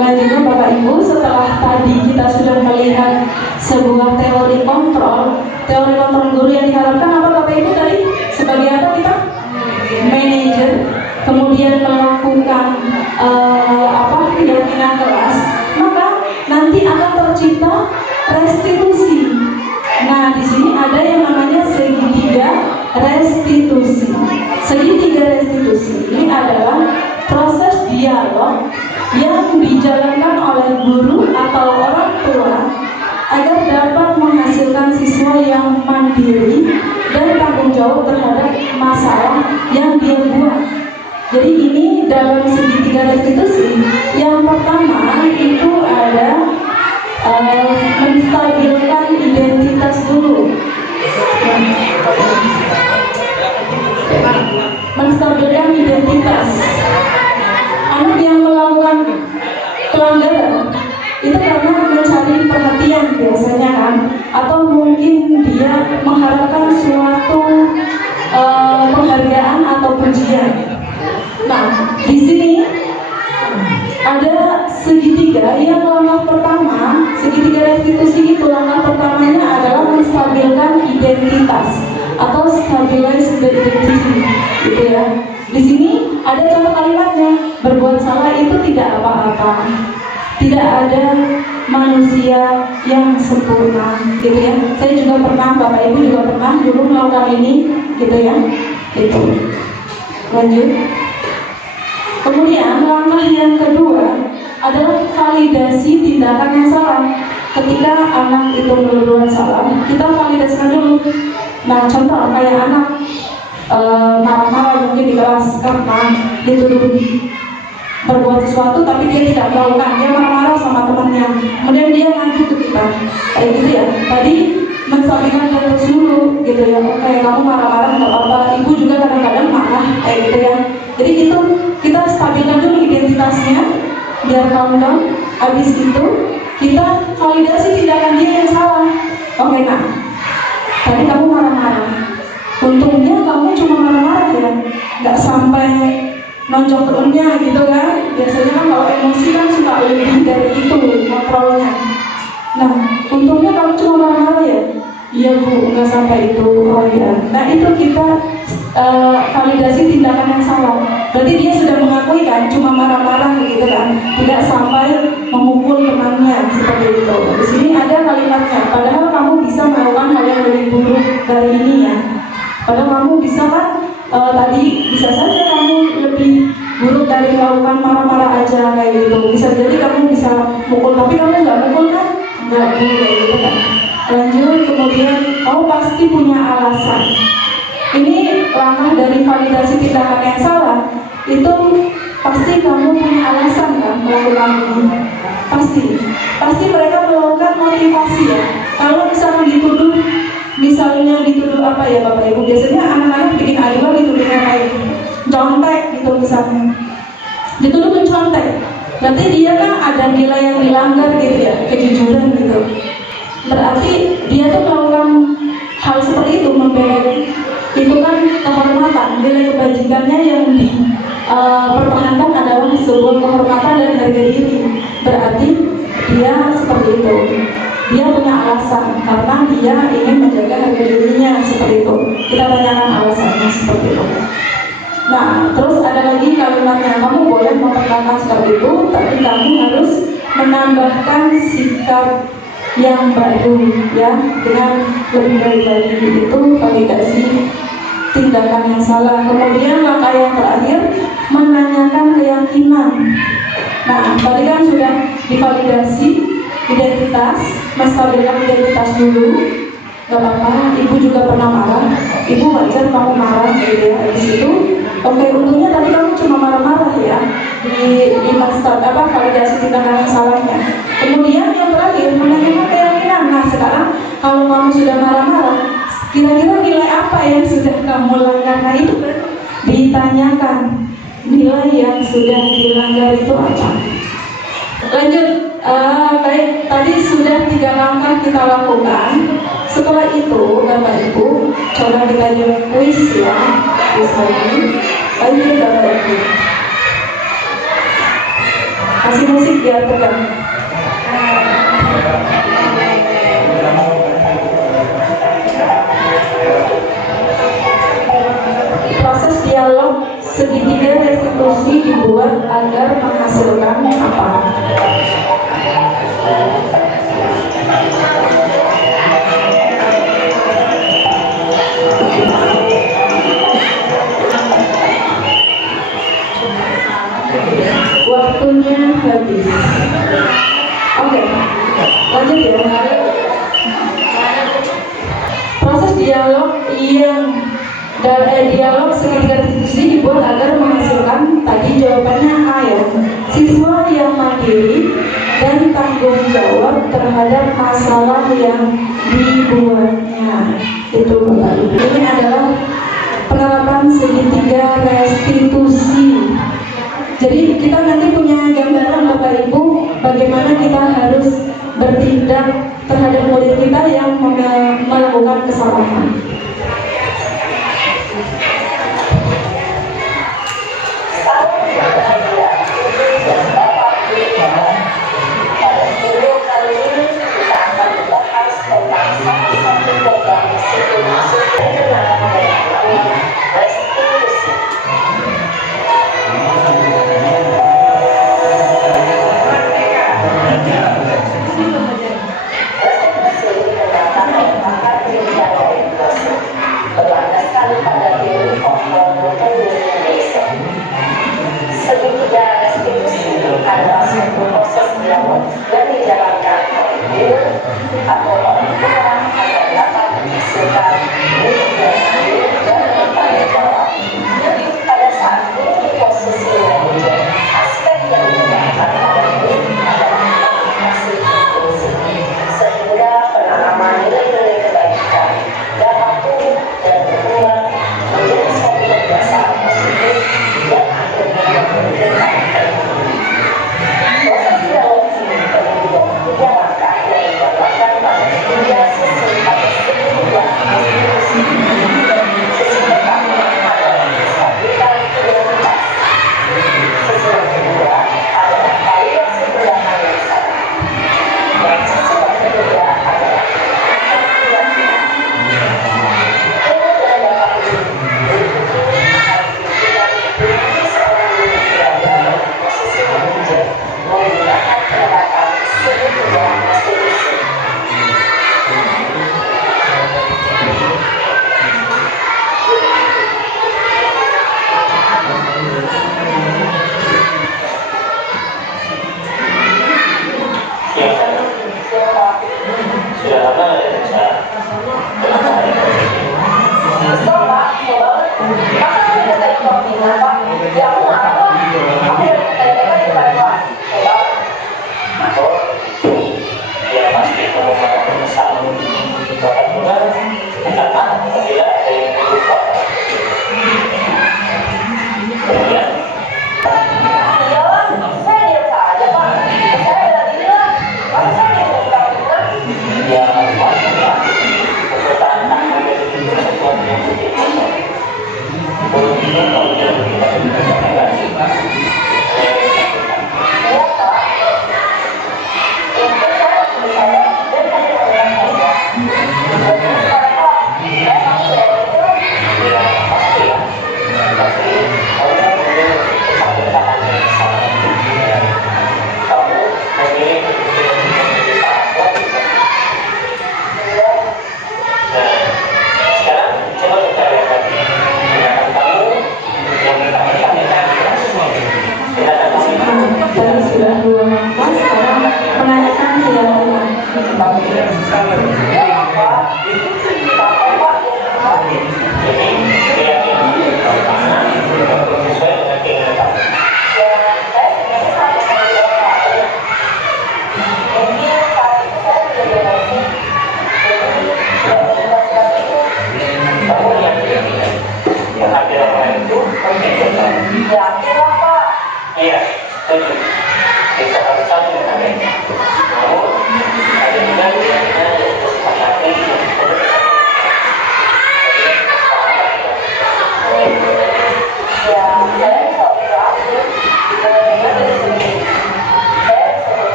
Lanjutnya Bapak Ibu, setelah tadi kita sudah melihat sebuah teori kontrol guru yang diharapkan apa Bapak Ibu tadi? Sebagai apa kita? Manajer, kemudian melakukan keyakinan kelas, maka nanti akan tercipta restitusi. Nah di sini ada yang namanya segitiga restitusi. Segitiga restitusi ini adalah proses dialog yang dijalankan oleh guru atau orang tua agar dapat menghasilkan siswa yang mandiri dan tanggung jawab terhadap masalah yang dia buat. Jadi ini dalam segitiga restitusi, yang pertama itu ada menstabilkan identitas dulu. Menstabilkan identitas. Anak yang melakukan pelanggaran itu karena mencari perhatian biasanya kan, atau mungkin dia mengharapkan suatu penghargaan atau pujian. Nah, di sini ada segitiga yang langkah pertama, segitiga restitusi itu langkah pertamanya adalah menstabilkan identitas atau stabilize the identity, gitu ya. Di sini ada contoh kalimatnya, berbuat salah itu tidak apa-apa. Tidak ada manusia yang sempurna, gitu ya. Saya juga pernah, Bapak Ibu juga pernah dulu melakukan ini, gitu ya. Itu. Lanjut. Kemudian langkah yang kedua adalah validasi tindakan yang salah. Ketika anak itu berbuat salah, kita validasikan dulu. Nah, contoh kayak anak marah-marah mungkin di kelas karena dituduh berbuat sesuatu tapi dia tidak melakukan, dia marah-marah sama temannya, kemudian dia ngadu ke kita, kayak gitu ya. Tadi menstabilkan terus dulu, gitu ya. Kayak kamu marah-marah nggak apa-apa, ibu juga kadang-kadang marah, kayak gitu ya. Jadi itu kita stabilkan dulu identitasnya biar calm. Habis itu kita validasi tindakan dia yang salah. Oke, nah tadi kamu marah-marah, untungnya kamu cuma marah-marah ya, nggak sampai nonjok temennya gitu kan. Biasanya kan kalau emosi kan suka lebih dari itu kontrolnya. Nah, untungnya kamu cuma marah-marah ya. Iya Bu, nggak sampai itu. Oh ya. Nah itu kita validasi tindakan yang salah. Berarti dia sudah mengakui kan, cuma marah-marah gitu kan, tidak sampai memukul temannya seperti itu. Di sini ada kalimatnya. Padahal kamu bisa melakukan hal yang lebih buruk dari ini ya. Padahal kamu bisa kan, tadi bisa saja kamu lebih buruk dari melakukan marah-marah aja kayak gitu. Bisa jadi kamu bisa mukul, tapi kamu nggak mukul kan? Nggak boleh gitu kan. Lanjut, kemudian kamu pasti punya alasan. Ini langkah dari validasi tindakan yang salah. Itu pasti kamu punya alasan kan melakukan ini. Pasti mereka melakukan motivasi ya. Kalau misalnya dituduh apa ya Bapak Ibu, biasanya anak-anak bikin aduan dituduhnya kayak contek gitu misalnya. Dituduh mencontek. Berarti dia kan ada nilai yang dilanggar gitu ya, kejujuran gitu. Berarti dia tuh melakukan hal seperti itu, membela itu kan kehormatan, nilai kebajikannya yang dipertahankan adalah sebuah kehormatan dan harga diri. Berarti dia seperti itu, dia punya alasan karena dia ingin menjaga harga dirinya seperti itu. Kita tanyakan alasannya seperti itu. Nah, terus ada lagi kalimatnya, kamu boleh memperkatakan seperti itu, tapi kamu harus menambahkan sikap yang baru ya, dengan lebih baik lagi. Itu validasi tindakan yang salah. Kemudian langkah yang terakhir, menanyakan keyakinan. Nah, tadi kan sudah divalidasi identitas, menstabilkan identitas dulu. Gak apa-apa, ibu juga pernah marah, ibu wajar kamu marah gitu ya. Habis itu, oke, untungnya tadi kamu cuma marah-marah ya di validasi tindakan yang salahnya. Kemudian yang terakhir, menanyakan keyakinan. Nah sekarang kalau kamu sudah marah-marah, kira-kira nilai apa yang sudah kamu langgar? Nah itu ditanyakan, nilai yang sudah dilanggar itu apa. Lanjut, baik, tadi sudah 3 langkah kita lakukan. Setelah itu Bapak Ibu coba kita jawab kuis ya, kuis lagi. Lanjut Bapak Ibu, kasih musik biar tegang. Proses dialog segitiga restitusi dibuat agar menghasilkan apa? gratis. Oke, lanjut ya. Proses dialog dialog segitiga diskusi dibuat agar menghasilkan tadi jawabannya A ya. Siswa yang mandiri dan tanggung jawab terhadap masalah yang dibuatnya. Itu Bapak Ibu. Ini adalah penerapan segitiga restitusi. Jadi kita nanti punya gambaran Bapak Ibu bagaimana kita harus bertindak terhadap murid kita yang melakukan kesalahan. Pada video kali ini kita akan membahas tentang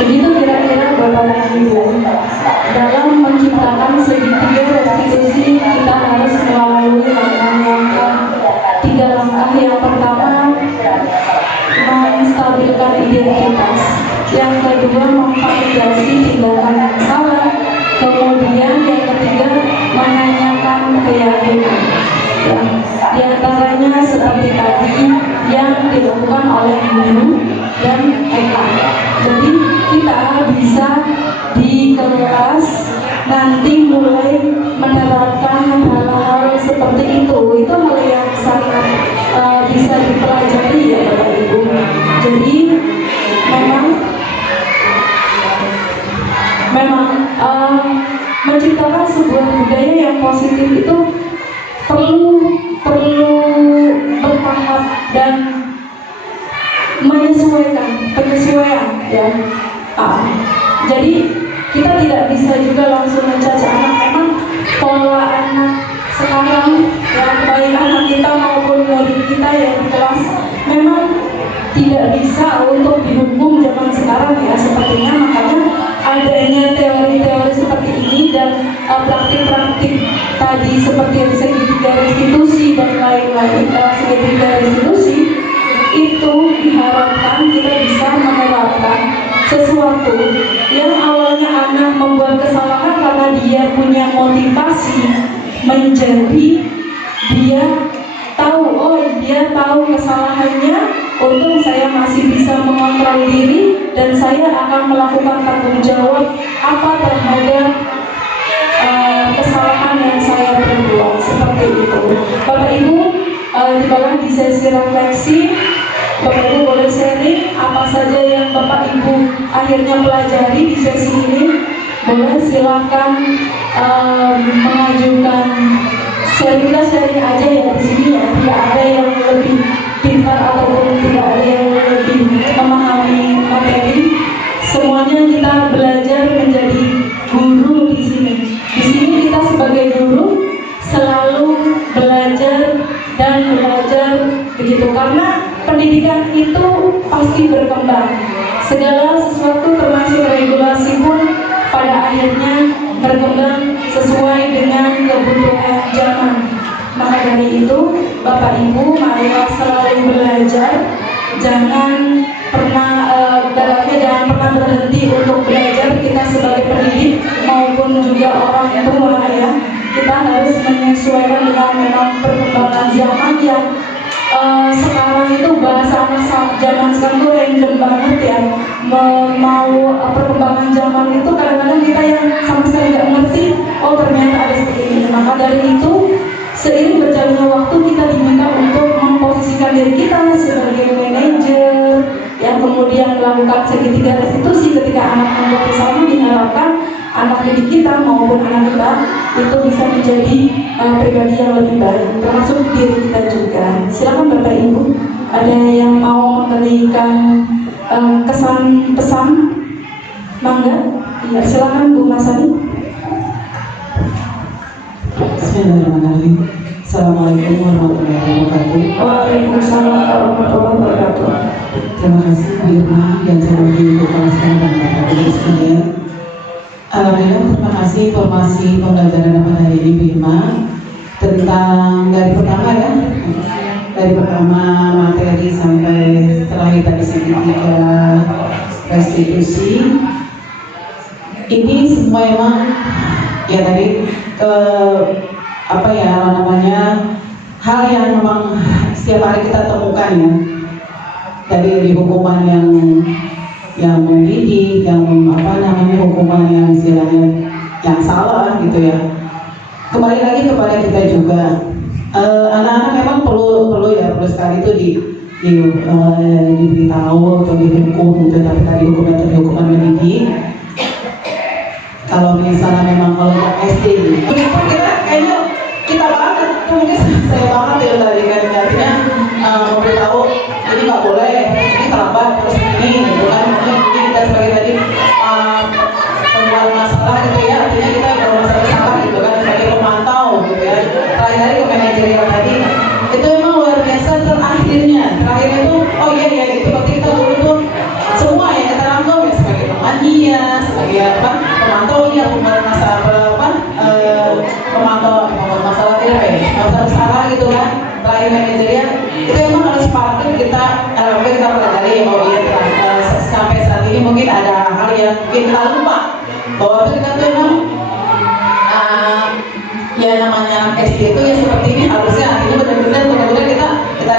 Begitu kira-kira Bapak dan Ibu, dalam menciptakan segitiga restitusi kita harus melalui langkah-langkah. 3 langkah. Yang pertama, menstabilkan identitas. Yang kedua, memvalidasi tindakan yang salah. Kemudian yang ketiga, menanyakan keyakinan. Ya, di antaranya seperti tadi yang dilakukan oleh guru dan Eka. Jadi kita bisa di kelas nanti mulai menerapkan hal-hal seperti itu. Itu hal yang sangat bisa dipelajari ya Bapak Ibu. Jadi memang menciptakan sebuah budaya yang positif itu perlu bertahap dan penyesuaian ya. Jadi kita tidak bisa juga langsung mencaci anak. Memang pola anak sekarang yang baik anak kita maupun murid kita yang di kelas memang tidak bisa untuk dihukum zaman sekarang ya. Sepertinya makanya adanya teori-teori seperti ini dan praktik-praktik tadi seperti segitiga restitusi dan lain-lain. Segitiga restitusi itu diharapkan kita bisa menerapkan sesuatu yang awalnya anak membuat kesalahan karena dia punya motivasi menjadi dia tahu kesalahannya. Untung saya masih bisa mengontrol diri dan saya akan melakukan tanggung jawab apa terhadap kesalahan yang saya perbuat seperti itu. Bapak Ibu, di sesi refleksi, Bapak Ibu boleh sharing apa saja yang Bapak Ibu akhirnya pelajari di sesi ini. Boleh silakan mengajukan sharing aja ya di sini ya. Tidak ada yang lebih pintar ataupun tidak ada yang lebih memahami materi. Semuanya kita belajar menjadi guru di sini. Di sini kita sebagai guru selalu belajar dan belajar begitu, karena pendidikan itu pasti berkembang. Segala sesuatu termasuk regulasi pun pada akhirnya berkembang sesuai dengan kebutuhan zaman. Maka dari itu, Bapak Ibu, marilah selalu belajar. Jangan pernah berhenti untuk belajar. Kita sebagai pendidik maupun juga orang tua ya, kita harus menyesuaikan dengan memang perkembangan zaman yang sekarang itu bahasa anak zaman sekarang itu random banget ya. Mau perkembangan zaman itu kadang-kadang kita yang sama sekali nggak ngerti, oh ternyata ada seperti ini. Maka dari itu, seiring berjalannya waktu kita diminta untuk memposisikan diri kita sebagai manajer yang kemudian melakukan segitiga restitusi. Ketika anak membuat kesalahan, diharapkan anak didik kita maupun anak kita itu bisa menjadi pribadi yang lebih baik, termasuk diri kita juga. Silakan Bapak Ibu, ada yang mau memberikan kesan pesan? Mangga, ya silakan Bu Masani. Bismillahirrahmanirrahim. Assalamualaikum warahmatullahi wabarakatuh. Waalaikumsalam warahmatullahi wabarakatuh. Terima kasih Bu Irma yang saya hormati Kepala Sekolah dan Bapak Ibu sekalian. Alhamdulillah, terima kasih informasi pembelajaran dapat hari ini Bu Irma tentang dari pertama materi sampai terakhir tadi segitiga restitusi. Ini semua emang ya tadi hal yang memang setiap hari kita temukan ya, dari hukuman yang mendidik, yang hukuman yang istilahnya yang salah gitu ya. Kembali lagi kepada kita juga, anak-anak memang perlu sekali itu diberitahu atau dihukum gitu. Tapi tadi hukuman mendidik, kalau misalnya memang kalau SD gitu, kita banget, mungkin saya banget ya tadi kan, artinya memberitahu ini nggak boleh, ini terlambat, terus ini gitu kan. Mungkin kita sebagai tadi pembuat masalah gitu ya, artinya kita bermasalah gitu kan, sebagai pemantau gitu ya. Terakhir ke manajerial tadi, itu memang luar biasa. Terakhirnya itu, oh iya itu berarti kita dulu tuh semua ya kita rangkum ya, mungkin ada hal yang mungkin kita lupa bahwa kita tuh memang ya namanya anak SD itu ya seperti ini harusnya artinya benar-benar kita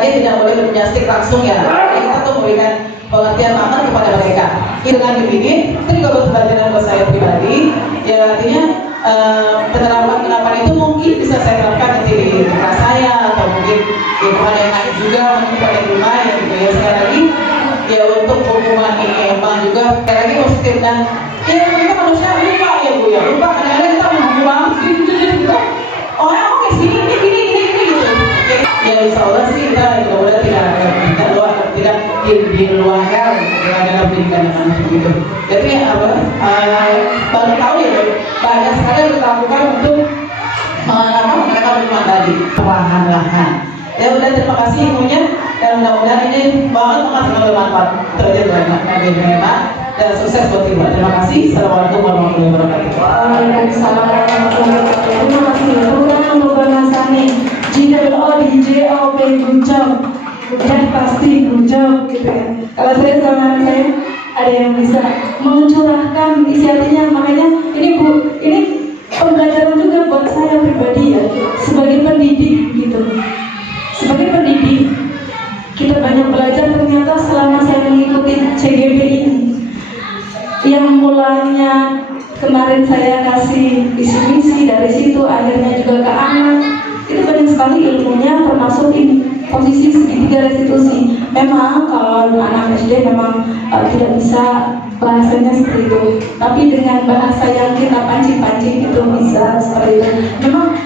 dia tidak boleh menjastik langsung ya. Jadi kita tuh memberikan pengertian banget kepada mereka. Dengan begini, itu juga pembelajaran buat saya pribadi. Ya artinya penerapan itu mungkin bisa saya terapkan nanti di kelas saya atau mungkin di kepada yang lain juga, mungkin kepada yang lain gitu ya. Sekali lagi ya untuk hukuman ini emang juga sekali lagi positif dan ya kita manusia lupa ya Bu ya, lupa kadang-kadang kita menghukum banget gitu. Oh ya oke gini gitu. Ya insya Allah sih kita mudah-mudahan tidak diluangkan dengan pendidikan yang mana begitu. Jadi baru tahu ya banyak sekali yang kita lakukan untuk mereka beriman tadi perlahan-lahan. Ya udah terima kasih ibunya dan mudah-mudahan ini banget bermanfaat terjadi bagi mereka dan sukses buat ibu. Terima kasih. Assalamualaikum warahmatullahi wabarakatuh. Waalaikumsalam warahmatullahi wabarakatuh. Terima kasih. Program Masani jika di JOP Guncang udah pasti Guncang gitu ya. Kalau saya sama anak saya ada yang bisa mencurahkan isi hatinya, makanya ini Bu, ini pembelajaran juga buat saya pribadi ya sebagai pendidik gitu. Sebagai pendidik kita banyak belajar ternyata selama saya mengikuti CGB ini. Yang mulanya kemarin saya kasih visi-misi dari situ akhirnya juga ke anak, itu banyak sekali ilmunya termasuk posisi segitiga restitusi. Memang kalau anak SD memang tidak bisa bahasanya seperti itu, tapi dengan bahasa yang kita pancing-pancing itu bisa seperti itu. Memang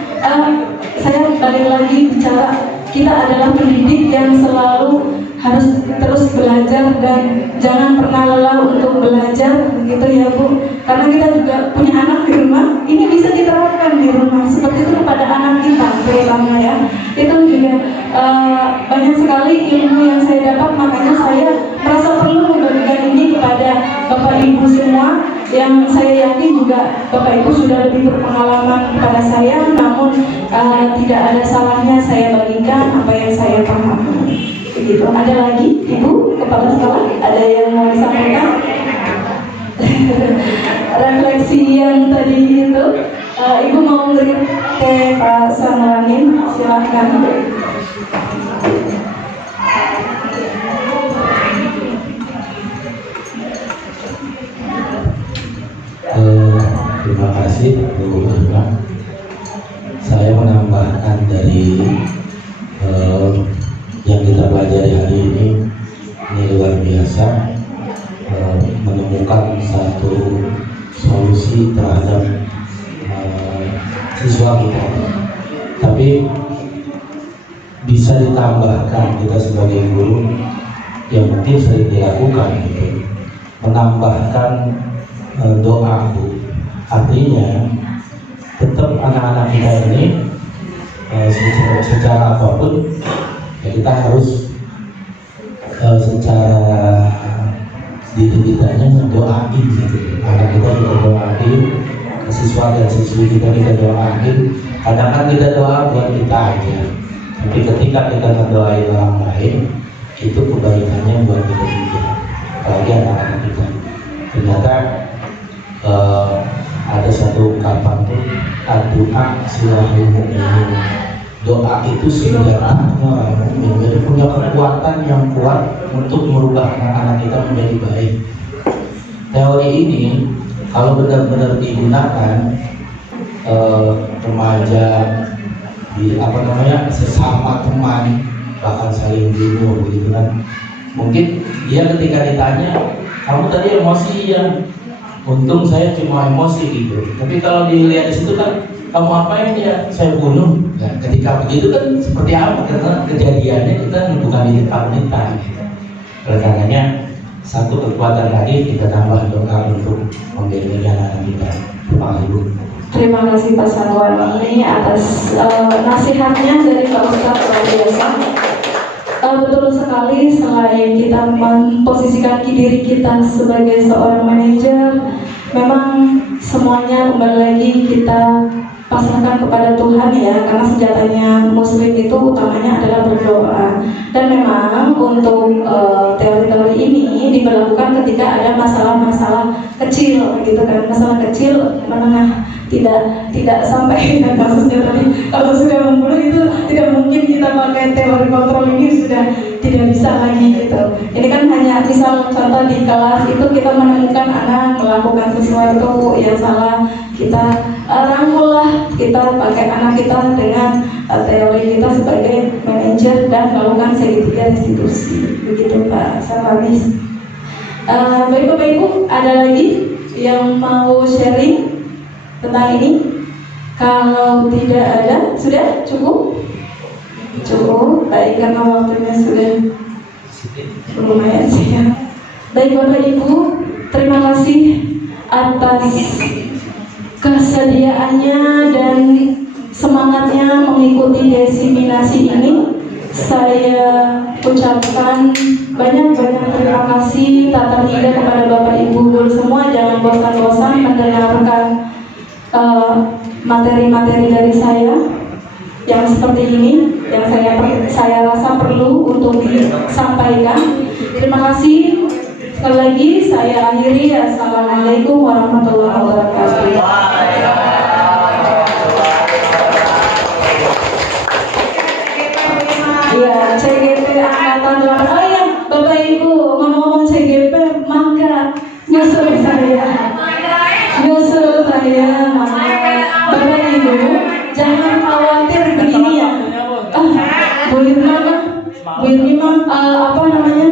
saya balik lagi bicara kita adalah pendidik yang selalu harus terus belajar dan jangan pernah lelah untuk belajar gitu ya Bu, karena kita juga punya anak di rumah, ini bisa diterapkan di rumah seperti itu kepada anak kita terutama ya. Itu juga banyak sekali ilmu yang saya dapat, makanya saya merasa perlu membagikan ini kepada Bapak Ibu semua yang saya yakin juga Bapak Ibu sudah lebih berpengalaman kepada saya, namun tidak ada salahnya saya bagikan apa yang saya pahami. Begitu. Ada lagi Ibu Kepala Sekolah ada yang mau disampaikan? Refleksi yang tadi itu Ibu mau beri ke Pak Sanwangin, silahkan. Terima kasih Bu Irma. Saya menambahkan dari yang kita pelajari hari ini luar biasa, menemukan satu solusi terhadap siswa kita. Tapi bisa ditambahkan kita sebagai guru yang penting sering dilakukan gitu, menambahkan doa Bu. Artinya tetap anak-anak kita ini secara apapun ya kita harus secara didik-didiknya mendoain gitu. Anak kita doain, siswa dan siswi kita doain. Kadang kan kita doa buat kita aja, tapi ketika kita mendoain orang lain itu kebaikannya buat kita juga, apalagi anak-anak kita. Ternyata ada satu ungkapan tuh, doa silahul mu'min. Doa itu senjatanya orang mukmin, jadi punya kekuatan yang kuat untuk merubah anak-anak kita menjadi baik. Teori ini kalau benar-benar digunakan remaja di sesama teman bahkan saling bunuh begitu kan, mungkin dia ketika ditanya kamu tadi emosi ya, untung saya cuma emosi gitu, tapi kalau dilihat di situ kan kamu apain ya, saya bunuh. Nah, ketika begitu kan seperti apa? Karena kejadiannya kita bukan di depan kita. Gitu. Oleh karenanya satu kekuatan lagi kita tambah doa untuk membimbing anak kita. Terima kasih Bu. Terima kasih Pak Sanwan ini atas nasihatnya dari Pak Ustadz luar biasa. Betul sekali, selain kita memposisikan diri kita sebagai seorang manajer, memang semuanya kembali lagi kita pasrahkan kepada Tuhan ya, karena senjatanya Muslim itu utamanya adalah berdoa. Dan memang untuk teori-teori ini diberlakukan ketika ada masalah-masalah kecil gitu kan, masalah kecil menengah, tidak sampai kasusnya tadi kalau sudah membunuh itu tidak mungkin kita pakai teori kontrol, ini sudah tidak bisa lagi gitu. Ini kan hanya misal contoh di kelas itu kita menemukan anak melakukan sesuatu yang salah, kita rangkul lah, kita pakai anak kita dengan teori kita sebagai manajer dan melakukan segitiga restitusi. Begitu Pak Sarwaris. Bapak Ibu, ada lagi yang mau sharing tentang ini? Kalau tidak ada, sudah cukup? Cukup, baik, karena waktunya sudah lumayan sih ya. Baik Bapak Ibu, terima kasih atas kesediaannya dan semangatnya mengikuti desiminasi ini. Saya ucapkan banyak-banyak terima kasih, tata hingga kepada Bapak Ibu guru semua. Jangan bosan-bosan mendengarkan materi-materi dari saya yang seperti ini, yang saya rasa perlu untuk disampaikan. Terima kasih. Sekali lagi saya akhiri. Assalamualaikum warahmatullahi wabarakatuh. Ya, CGP Angkatan 8. Oh ya, Bapak Ibu ngomong-ngomong CGP, maka nyusul saya. Bapak Ibu jangan khawatir begini ya. Bu Irma, apa namanya?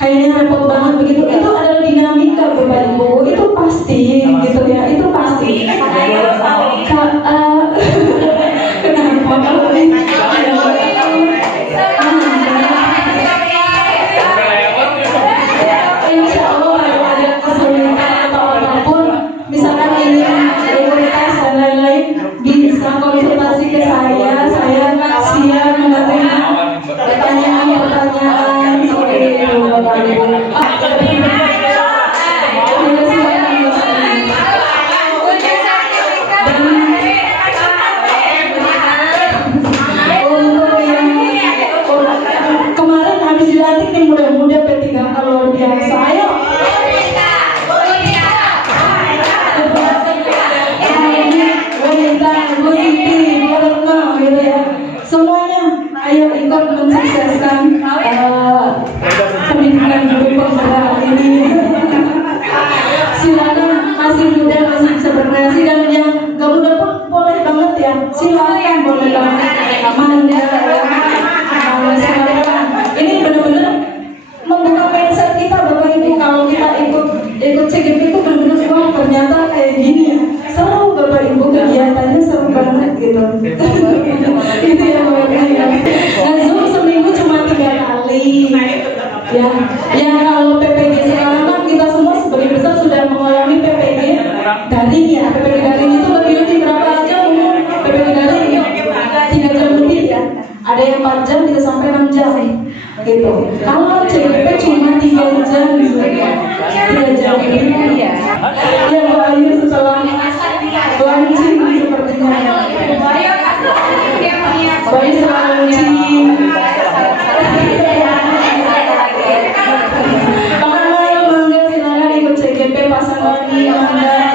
Kayaknya repot banget begitu. Itu adalah dinamika Bapak Ibu. Itu pasti gitu ya. Itu pasti. Kenapa kalau ini? Insya Allah kalau ada kesulitan atau apapun, misalkan ini prioritas dan lain-lain, bisa konsultasi ke saya. Saya siap menerima pertanyaan seperti itu Bapak Ibu. Kemarin habis dilantik nih muda-muda P3K luar biasa. Ayo. Wanita, Bu Siti, Bu Retno gitu ya. Semuanya ayo ikut mensukseskan pendidikan guru pemberani ini. Silakan, masih muda masih bisa berkreasi, dan yang gak muda pun boleh banget ya. Silakan, boleh banget. Mangga ya. Silakan. Ini benar-benar membuka mindset kita Bapak Ibu. Kalau kita ikut CGP itu benar-benar wah ternyata kayak gini ya. Seru Bapak Ibu, kegiatannya seru banget gitu. Itu ya Bapak Ibu. Dan Zoom seminggu cuma 3 kali. Ya, kalau PPG sekarang kan kita semua sebagai besar sudah mengalami PPG daring ya. PPG daring itu lebih berapa jam umur PPG daring? 3 jam lebih ya. Ada yang 4 jam bisa sampai 6 jam gitu. Kalau CGP cuma 3 jam gitu. 3 jam lebih ya. Ya Bu Ayu setelah launching sepertinya. Baik setelah launching. Mangga silakan ikut CGP pasangan mangga.